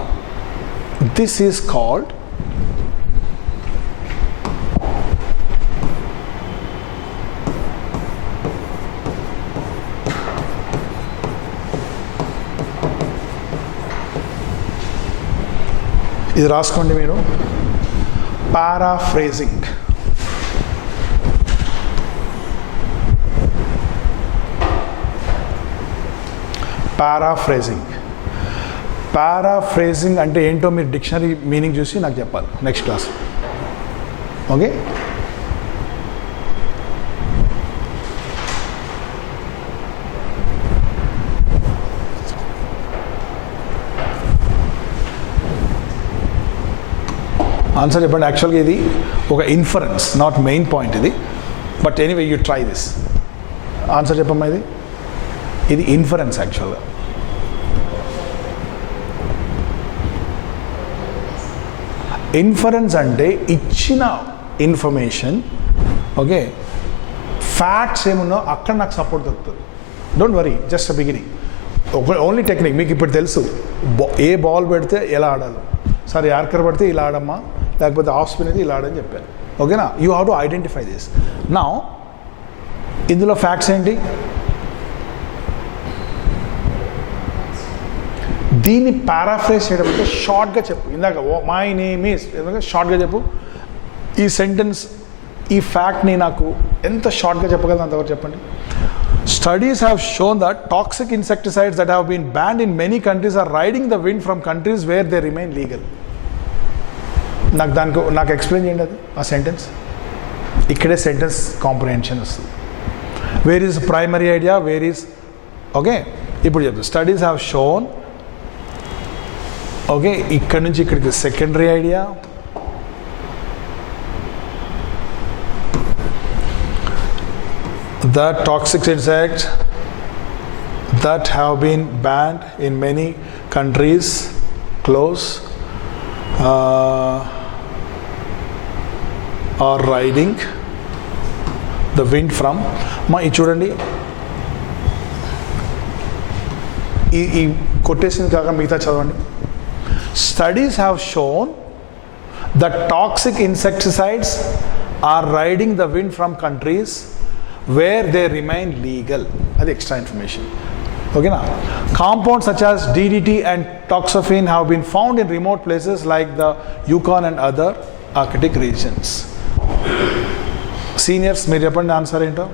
this is called ఇది రాసుకోండి మీరు, పారాఫ్రేజింగ్. పారాఫ్రేజింగ్ అంటే ఏంటో మీరు డిక్షనరీ మీనింగ్ చూసి నాకు చెప్పాలి నెక్స్ట్ క్లాస్. ఓకే? ఆన్సర్ చెప్పండి. యాక్చువల్గా ఇది ఒక ఇన్ఫరెన్స్, నాట్ మెయిన్ పాయింట్. ఇది but anyway you try this. Answer చెప్పమ్మా. ఇది ఇన్ఫరెన్స్ యాక్చువల్గా. ఇన్ఫరెన్స్ అంటే ఇచ్చిన ఇన్ఫర్మేషన్, ఓకే, ఫ్యాక్ట్స్ ఏమున్నో అక్కడ నాకు సపోర్ట్ దొరుకుతుంది. Don't worry, just beginning. Only technique మీకు ఇప్పుడు తెలుసు. ఏ బాల్ పెడితే ఎలా ఆడాలి, సార్ యార్కర్ పడితే ఇలా ఆడమ్మా, లేకపోతే ఆఫ్ స్పిన్ అయితే ఇలా ఆడని చెప్పాను. ఓకేనా? You have to identify this. నా ఇందులో ఫ్యాక్ట్స్ ఏంటి? దీన్ని పారాఫ్రేజ్ చేయడం అంటే షార్ట్గా చెప్పు. ఇందాక మై నేమ్ ఈస్ షార్ట్గా చెప్పు. ఈ సెంటెన్స్, ఈ ఫ్యాక్ట్ని నాకు ఎంత షార్ట్గా చెప్పగలను అంతవరకు చెప్పండి. Studies have shown that toxic insecticides that have been banned in many countries are riding the wind from countries where they remain legal. నాకు ఎక్స్ప్లెయిన్ చేయండి అది, ఆ సెంటెన్స్. ఇక్కడే సెంటెన్స్ కాంప్రిహెన్షన్ వస్తుంది. Where is primary idea, where is, okay, ఇప్పుడు చెప్తాను. Studies have shown, okay, ఇక్కడ నుంచి ఇక్కడికి secondary idea, the toxic insects that have been banned in many countries close are riding the wind from. మా ఇది చూడండి, ఈ కొటేషన్ కాక మిగతా చదవండి. Studies have shown that toxic insecticides are riding the wind from countries where they remain legal. That's extra information. Okay na? Compounds such as DDT and toxaphene have been found in remote places like the Yukon and other Arctic regions. Seniors, మీరు చెప్పండి ఆన్సర్ ఏంటో.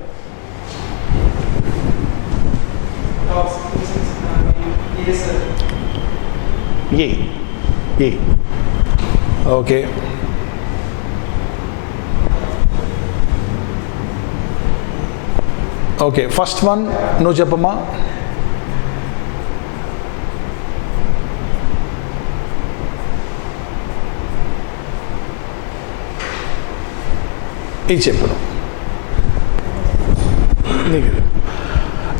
ఏ okay. Okay, first one నువ్వు చెప్పమ్మా. ఇది చెప్పు.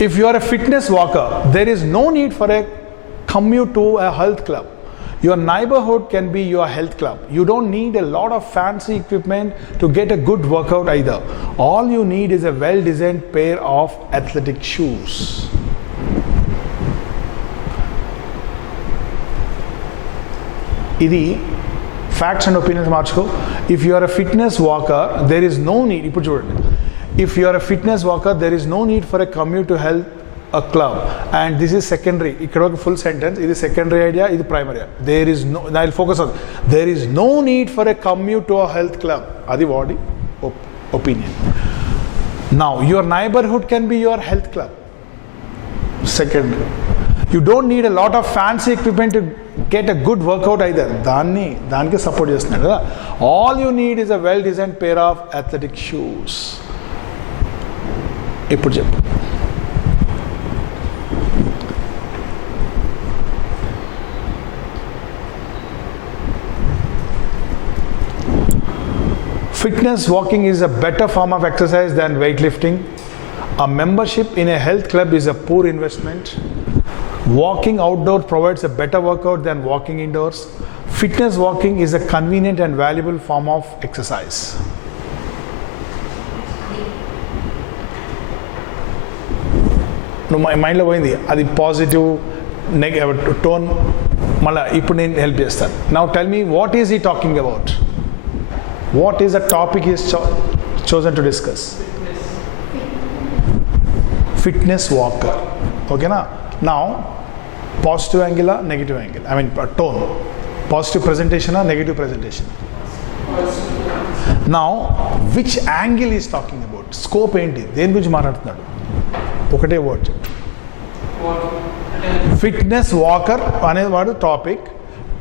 If you are a fitness walker, there is no need for a commute to a health club. Your neighborhood can be your health club. You don't need a lot of fancy equipment to get a good workout either. All you need is a well-designed pair of athletic shoes. ఇది facts and opinions మార్చుకో. If you are a fitness walker, there is no need. ఇప్పుడు చూడండి. If you are a fitness walker, there is no need for a commute to health a club, and this is secondary. ఇక్కడ ఒక full sentence. ఇది secondary idea, ఇది primary. There is no, I'll focus on, there is no need for a commute to a health club. అది వాడి opinion. Now your neighborhood can be your health club. Secondary. You don't need a lot of fancy equipment to get a good workout either. దానికి సపోర్ట్ చేస్తున్నాడు కదా. All you need is a well designed pair of athletic shoes. ఇప్పుడు చెప్పు. Fitness walking is a better form of exercise than weightlifting. A membership in a health club is a poor investment. Walking outdoors provides a better workout than walking indoors. Fitness walking is a convenient and valuable form of exercise. నువ్వు మైండ్లో పోయింది అది positive negative tone. మళ్ళీ ఇప్పుడు నేను హెల్ప్ చేస్తాను. Now tell me, what is he talking about? What is the topic he is chosen to discuss? Fitness walker. Okay na? Now, positive angle or negative angle? I mean tone. Positive presentation or negative presentation? Now, which angle he is talking about? Scope enti? దేని గురించి మాట్లాడుతున్నాడు? ఒకటే word. Fitness walker అనేది వాడు topic.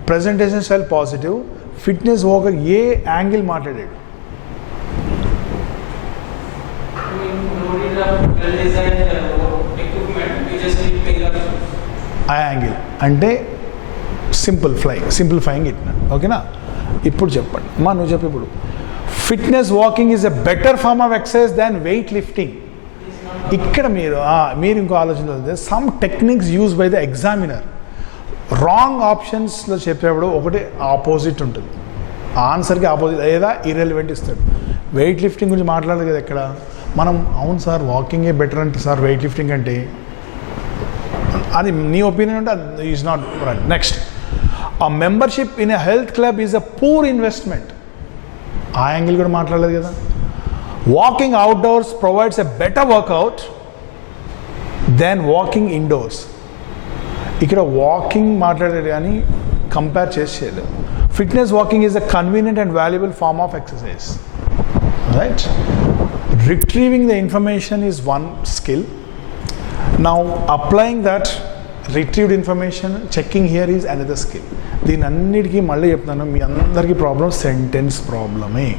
Presentation style positive. Fitness walker ఏ angle మాట్లాడాడు? ఆ యాంగిల్ అంటే సింప్లిఫైయింగ్ ఇట్లా. ఓకేనా? ఇప్పుడు చెప్పండి మా, నువ్వు చెప్పు. ఇప్పుడు fitness walking is a better form of exercise than weight lifting. ఇక్కడ మీరు ఇంకో ఆలోచన, some techniques use by the examiner. Wrong ఆప్షన్స్లో చెప్పేప్పుడు ఒకటి ఆపోజిట్ ఉంటుంది, ఆన్సర్కి ఆపోజిట్ లేదా ఇర్రెలవెంట్ ఇస్తాడు. వెయిట్ లిఫ్టింగ్ గురించి మాట్లాడదు కదా ఇక్కడ మనం. అవును సార్ వాకింగే బెటర్ అంటే సార్ వెయిట్ లిఫ్టింగ్ అంటే, అది నీ ఒపీనియన్ అంటే అది is not right. Next, a membership in a health club is a poor investment. ఆ యాంగిల్ కూడా మాట్లాడలేదు కదా. Walking outdoors provides a better workout than walking indoors. ఇక్కడ వాకింగ్ మాట్లాడారు కానీ కంపేర్ చేసి చేయలేదు. Fitness walking is a convenient and valuable form of exercise, right? Retrieving the information is one skill. Now applying that retrieved information, checking here is another skill. దీని అన్నిటికీ మళ్ళీ చెప్తున్నాను, మీ అందరికీ ప్రాబ్లం సెంటెన్స్ ప్రాబ్లమే.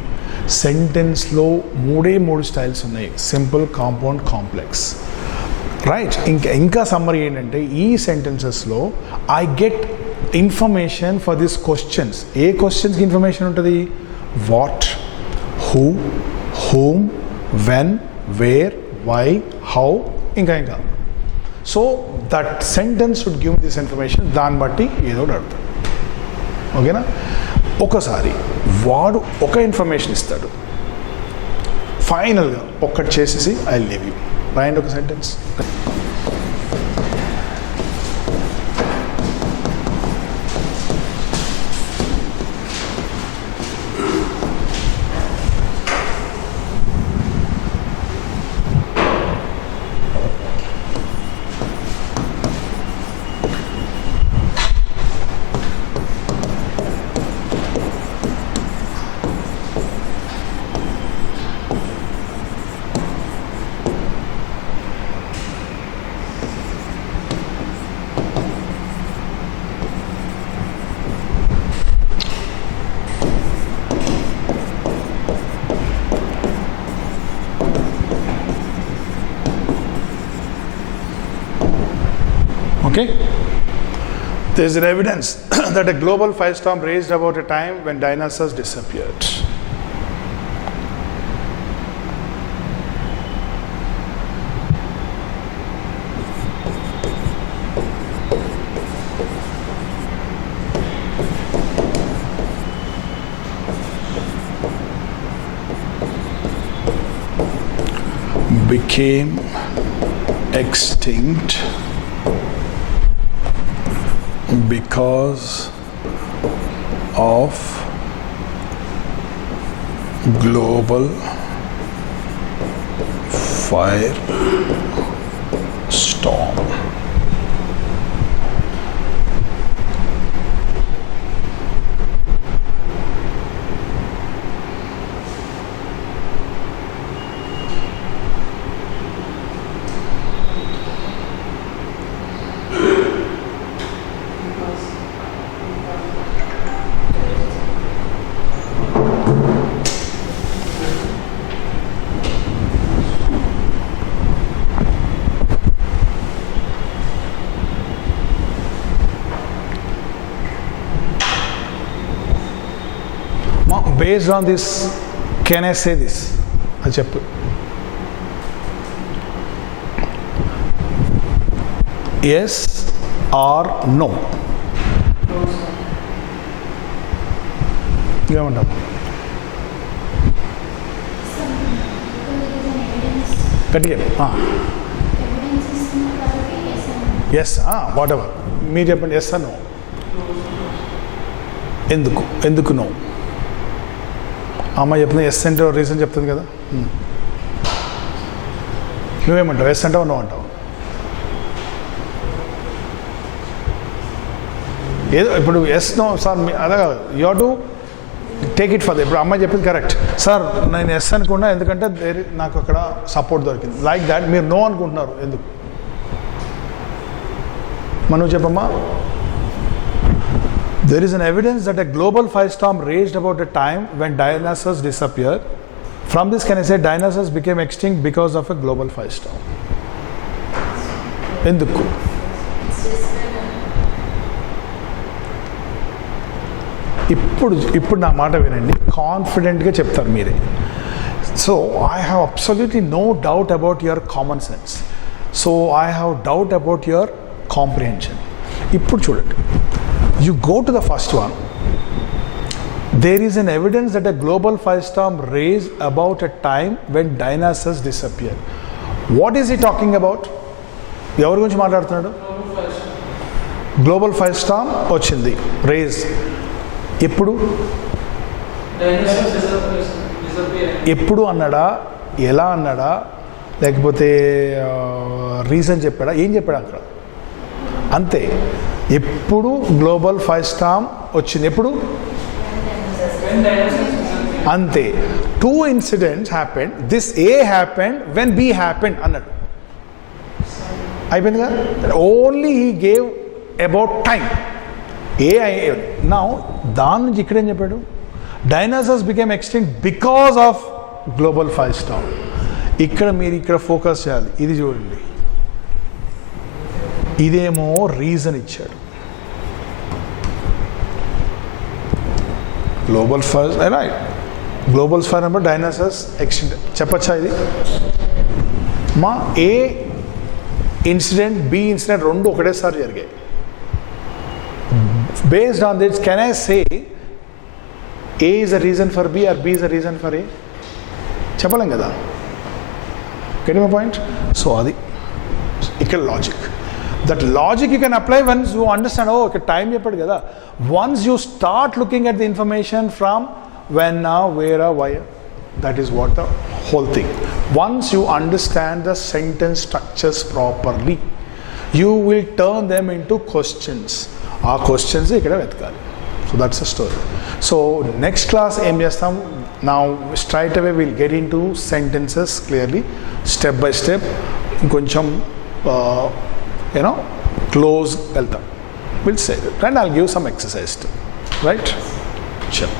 సెంటెన్స్లో మూడు స్టైల్స్ ఉన్నాయి, సింపుల్, కాంపౌండ్, కాంప్లెక్స్, రైట్? ఇంకా సమ్మరీ ఏంటంటే ఈ సెంటెన్సెస్లో I get information for this questions. ఏ క్వశ్చన్స్కి ఇన్ఫర్మేషన్ ఉంటుంది? What, who, whom, when, where, why, how, ఇంకా. So that sentence should give this information. దాన్ని బట్టి ఏదో అడుగుతాడు, ఓకేనా? ఒకసారి వాడు ఒక ఇన్ఫర్మేషన్ ఇస్తాడు, ఫైనల్గా ఒక్కటి చేసేసి ఐ లీవ్ యూ, రాయండి ఒక sentence. Okay? There is an evidence that a global firestorm raged about a time when dinosaurs disappeared. Became extinct because of global fire storm. Based on this, can I say this? Acheppu. Yes or no? ఏమంటాం? గట్టిగా yes, what ever మీరు చెప్పండి. Yes no? ఎందుకు no? అమ్మాయి చెప్తుంది ఎస్ అంటే రీజన్ చెప్తుంది కదా. నువ్వేమంటావు? ఎస్ అంటావు, నో అంటావు? ఏదో ఇప్పుడు ఎస్ నో సార్ అదే కాదు, you have to take it for the. ఇప్పుడు అమ్మాయి చెప్పింది కరెక్ట్ సార్, నేను ఎస్ అనుకున్నా ఎందుకంటే నాకు అక్కడ సపోర్ట్ దొరికింది, లైక్ దాట్. మీరు నో అనుకుంటున్నారు ఎందుకు? మనం చెప్పమ్మా. There is an evidence that a global firestorm raged about a time when dinosaurs disappeared. From this, can I say dinosaurs became extinct because of a global firestorm? ఎందుకు? ఇప్పుడు నా మాట వినండి, కాన్ఫిడెంట్గా చెప్తారు మీరే. So I have absolutely no doubt about your common sense. So I have doubt about your comprehension. ఇప్పుడు చూడండి, you go to the first one. There is an evidence that a global firestorm raised about a time when dinosaurs disappeared. What is he talking about? ఎవరి గురించి మాట్లాడుతున్నాడు? Global fire Storm వచ్చింది, రేజ్. ఎప్పుడు ఎప్పుడు అన్నాడా, ఎలా అన్నాడా, లేకపోతే రీజన్ చెప్పాడా, ఏం చెప్పాడు అక్కడ? అంతే. ఎప్పుడు గ్లోబల్ ఫైర్ స్టార్మ్ వచ్చింది, ఎప్పుడు? అంతే. 2 incidents happened. This A happened when B happened అన్నాడు. అయిపోయింది కదా. Only he gave about time. Now దాని నుంచి ఇక్కడేం చెప్పాడు? Dinosaurs became extinct because of global fire Storm. ఇక్కడ మీరు ఇక్కడ ఫోకస్ చేయాలి. ఇది చూడండి, ఇదేమో రీజన్ ఇచ్చాడు. Global fire, right, global fire number dinosaurs extinct చెప్పచ్చా? ఇది మా ఏ ఇన్సిడెంట్, బి ఇన్సిడెంట్ రెండు ఒకటేసారి జరిగాయి. Based on this can I say A is a reason for B or B is a reason for A? చెప్పలేం కదా. Get my point? So అది ఇక్కడ logic. That logic you can apply once you understand, oh, okay, time చెప్పాడు కదా. Once you start looking at the information from when, now, where, why, that is what the whole thing. Once you understand the sentence structures properly, you will turn them into questions. ఆ questions ఇక్కడ వెతకాలి. So that's the story. So next class ఏం చేస్తాం? Now straight away we'll get into sentences clearly, step by step. ఇంకొంచెం close వెళ్తాం. We'll say that, and I'll give some exercise too, right? Sure.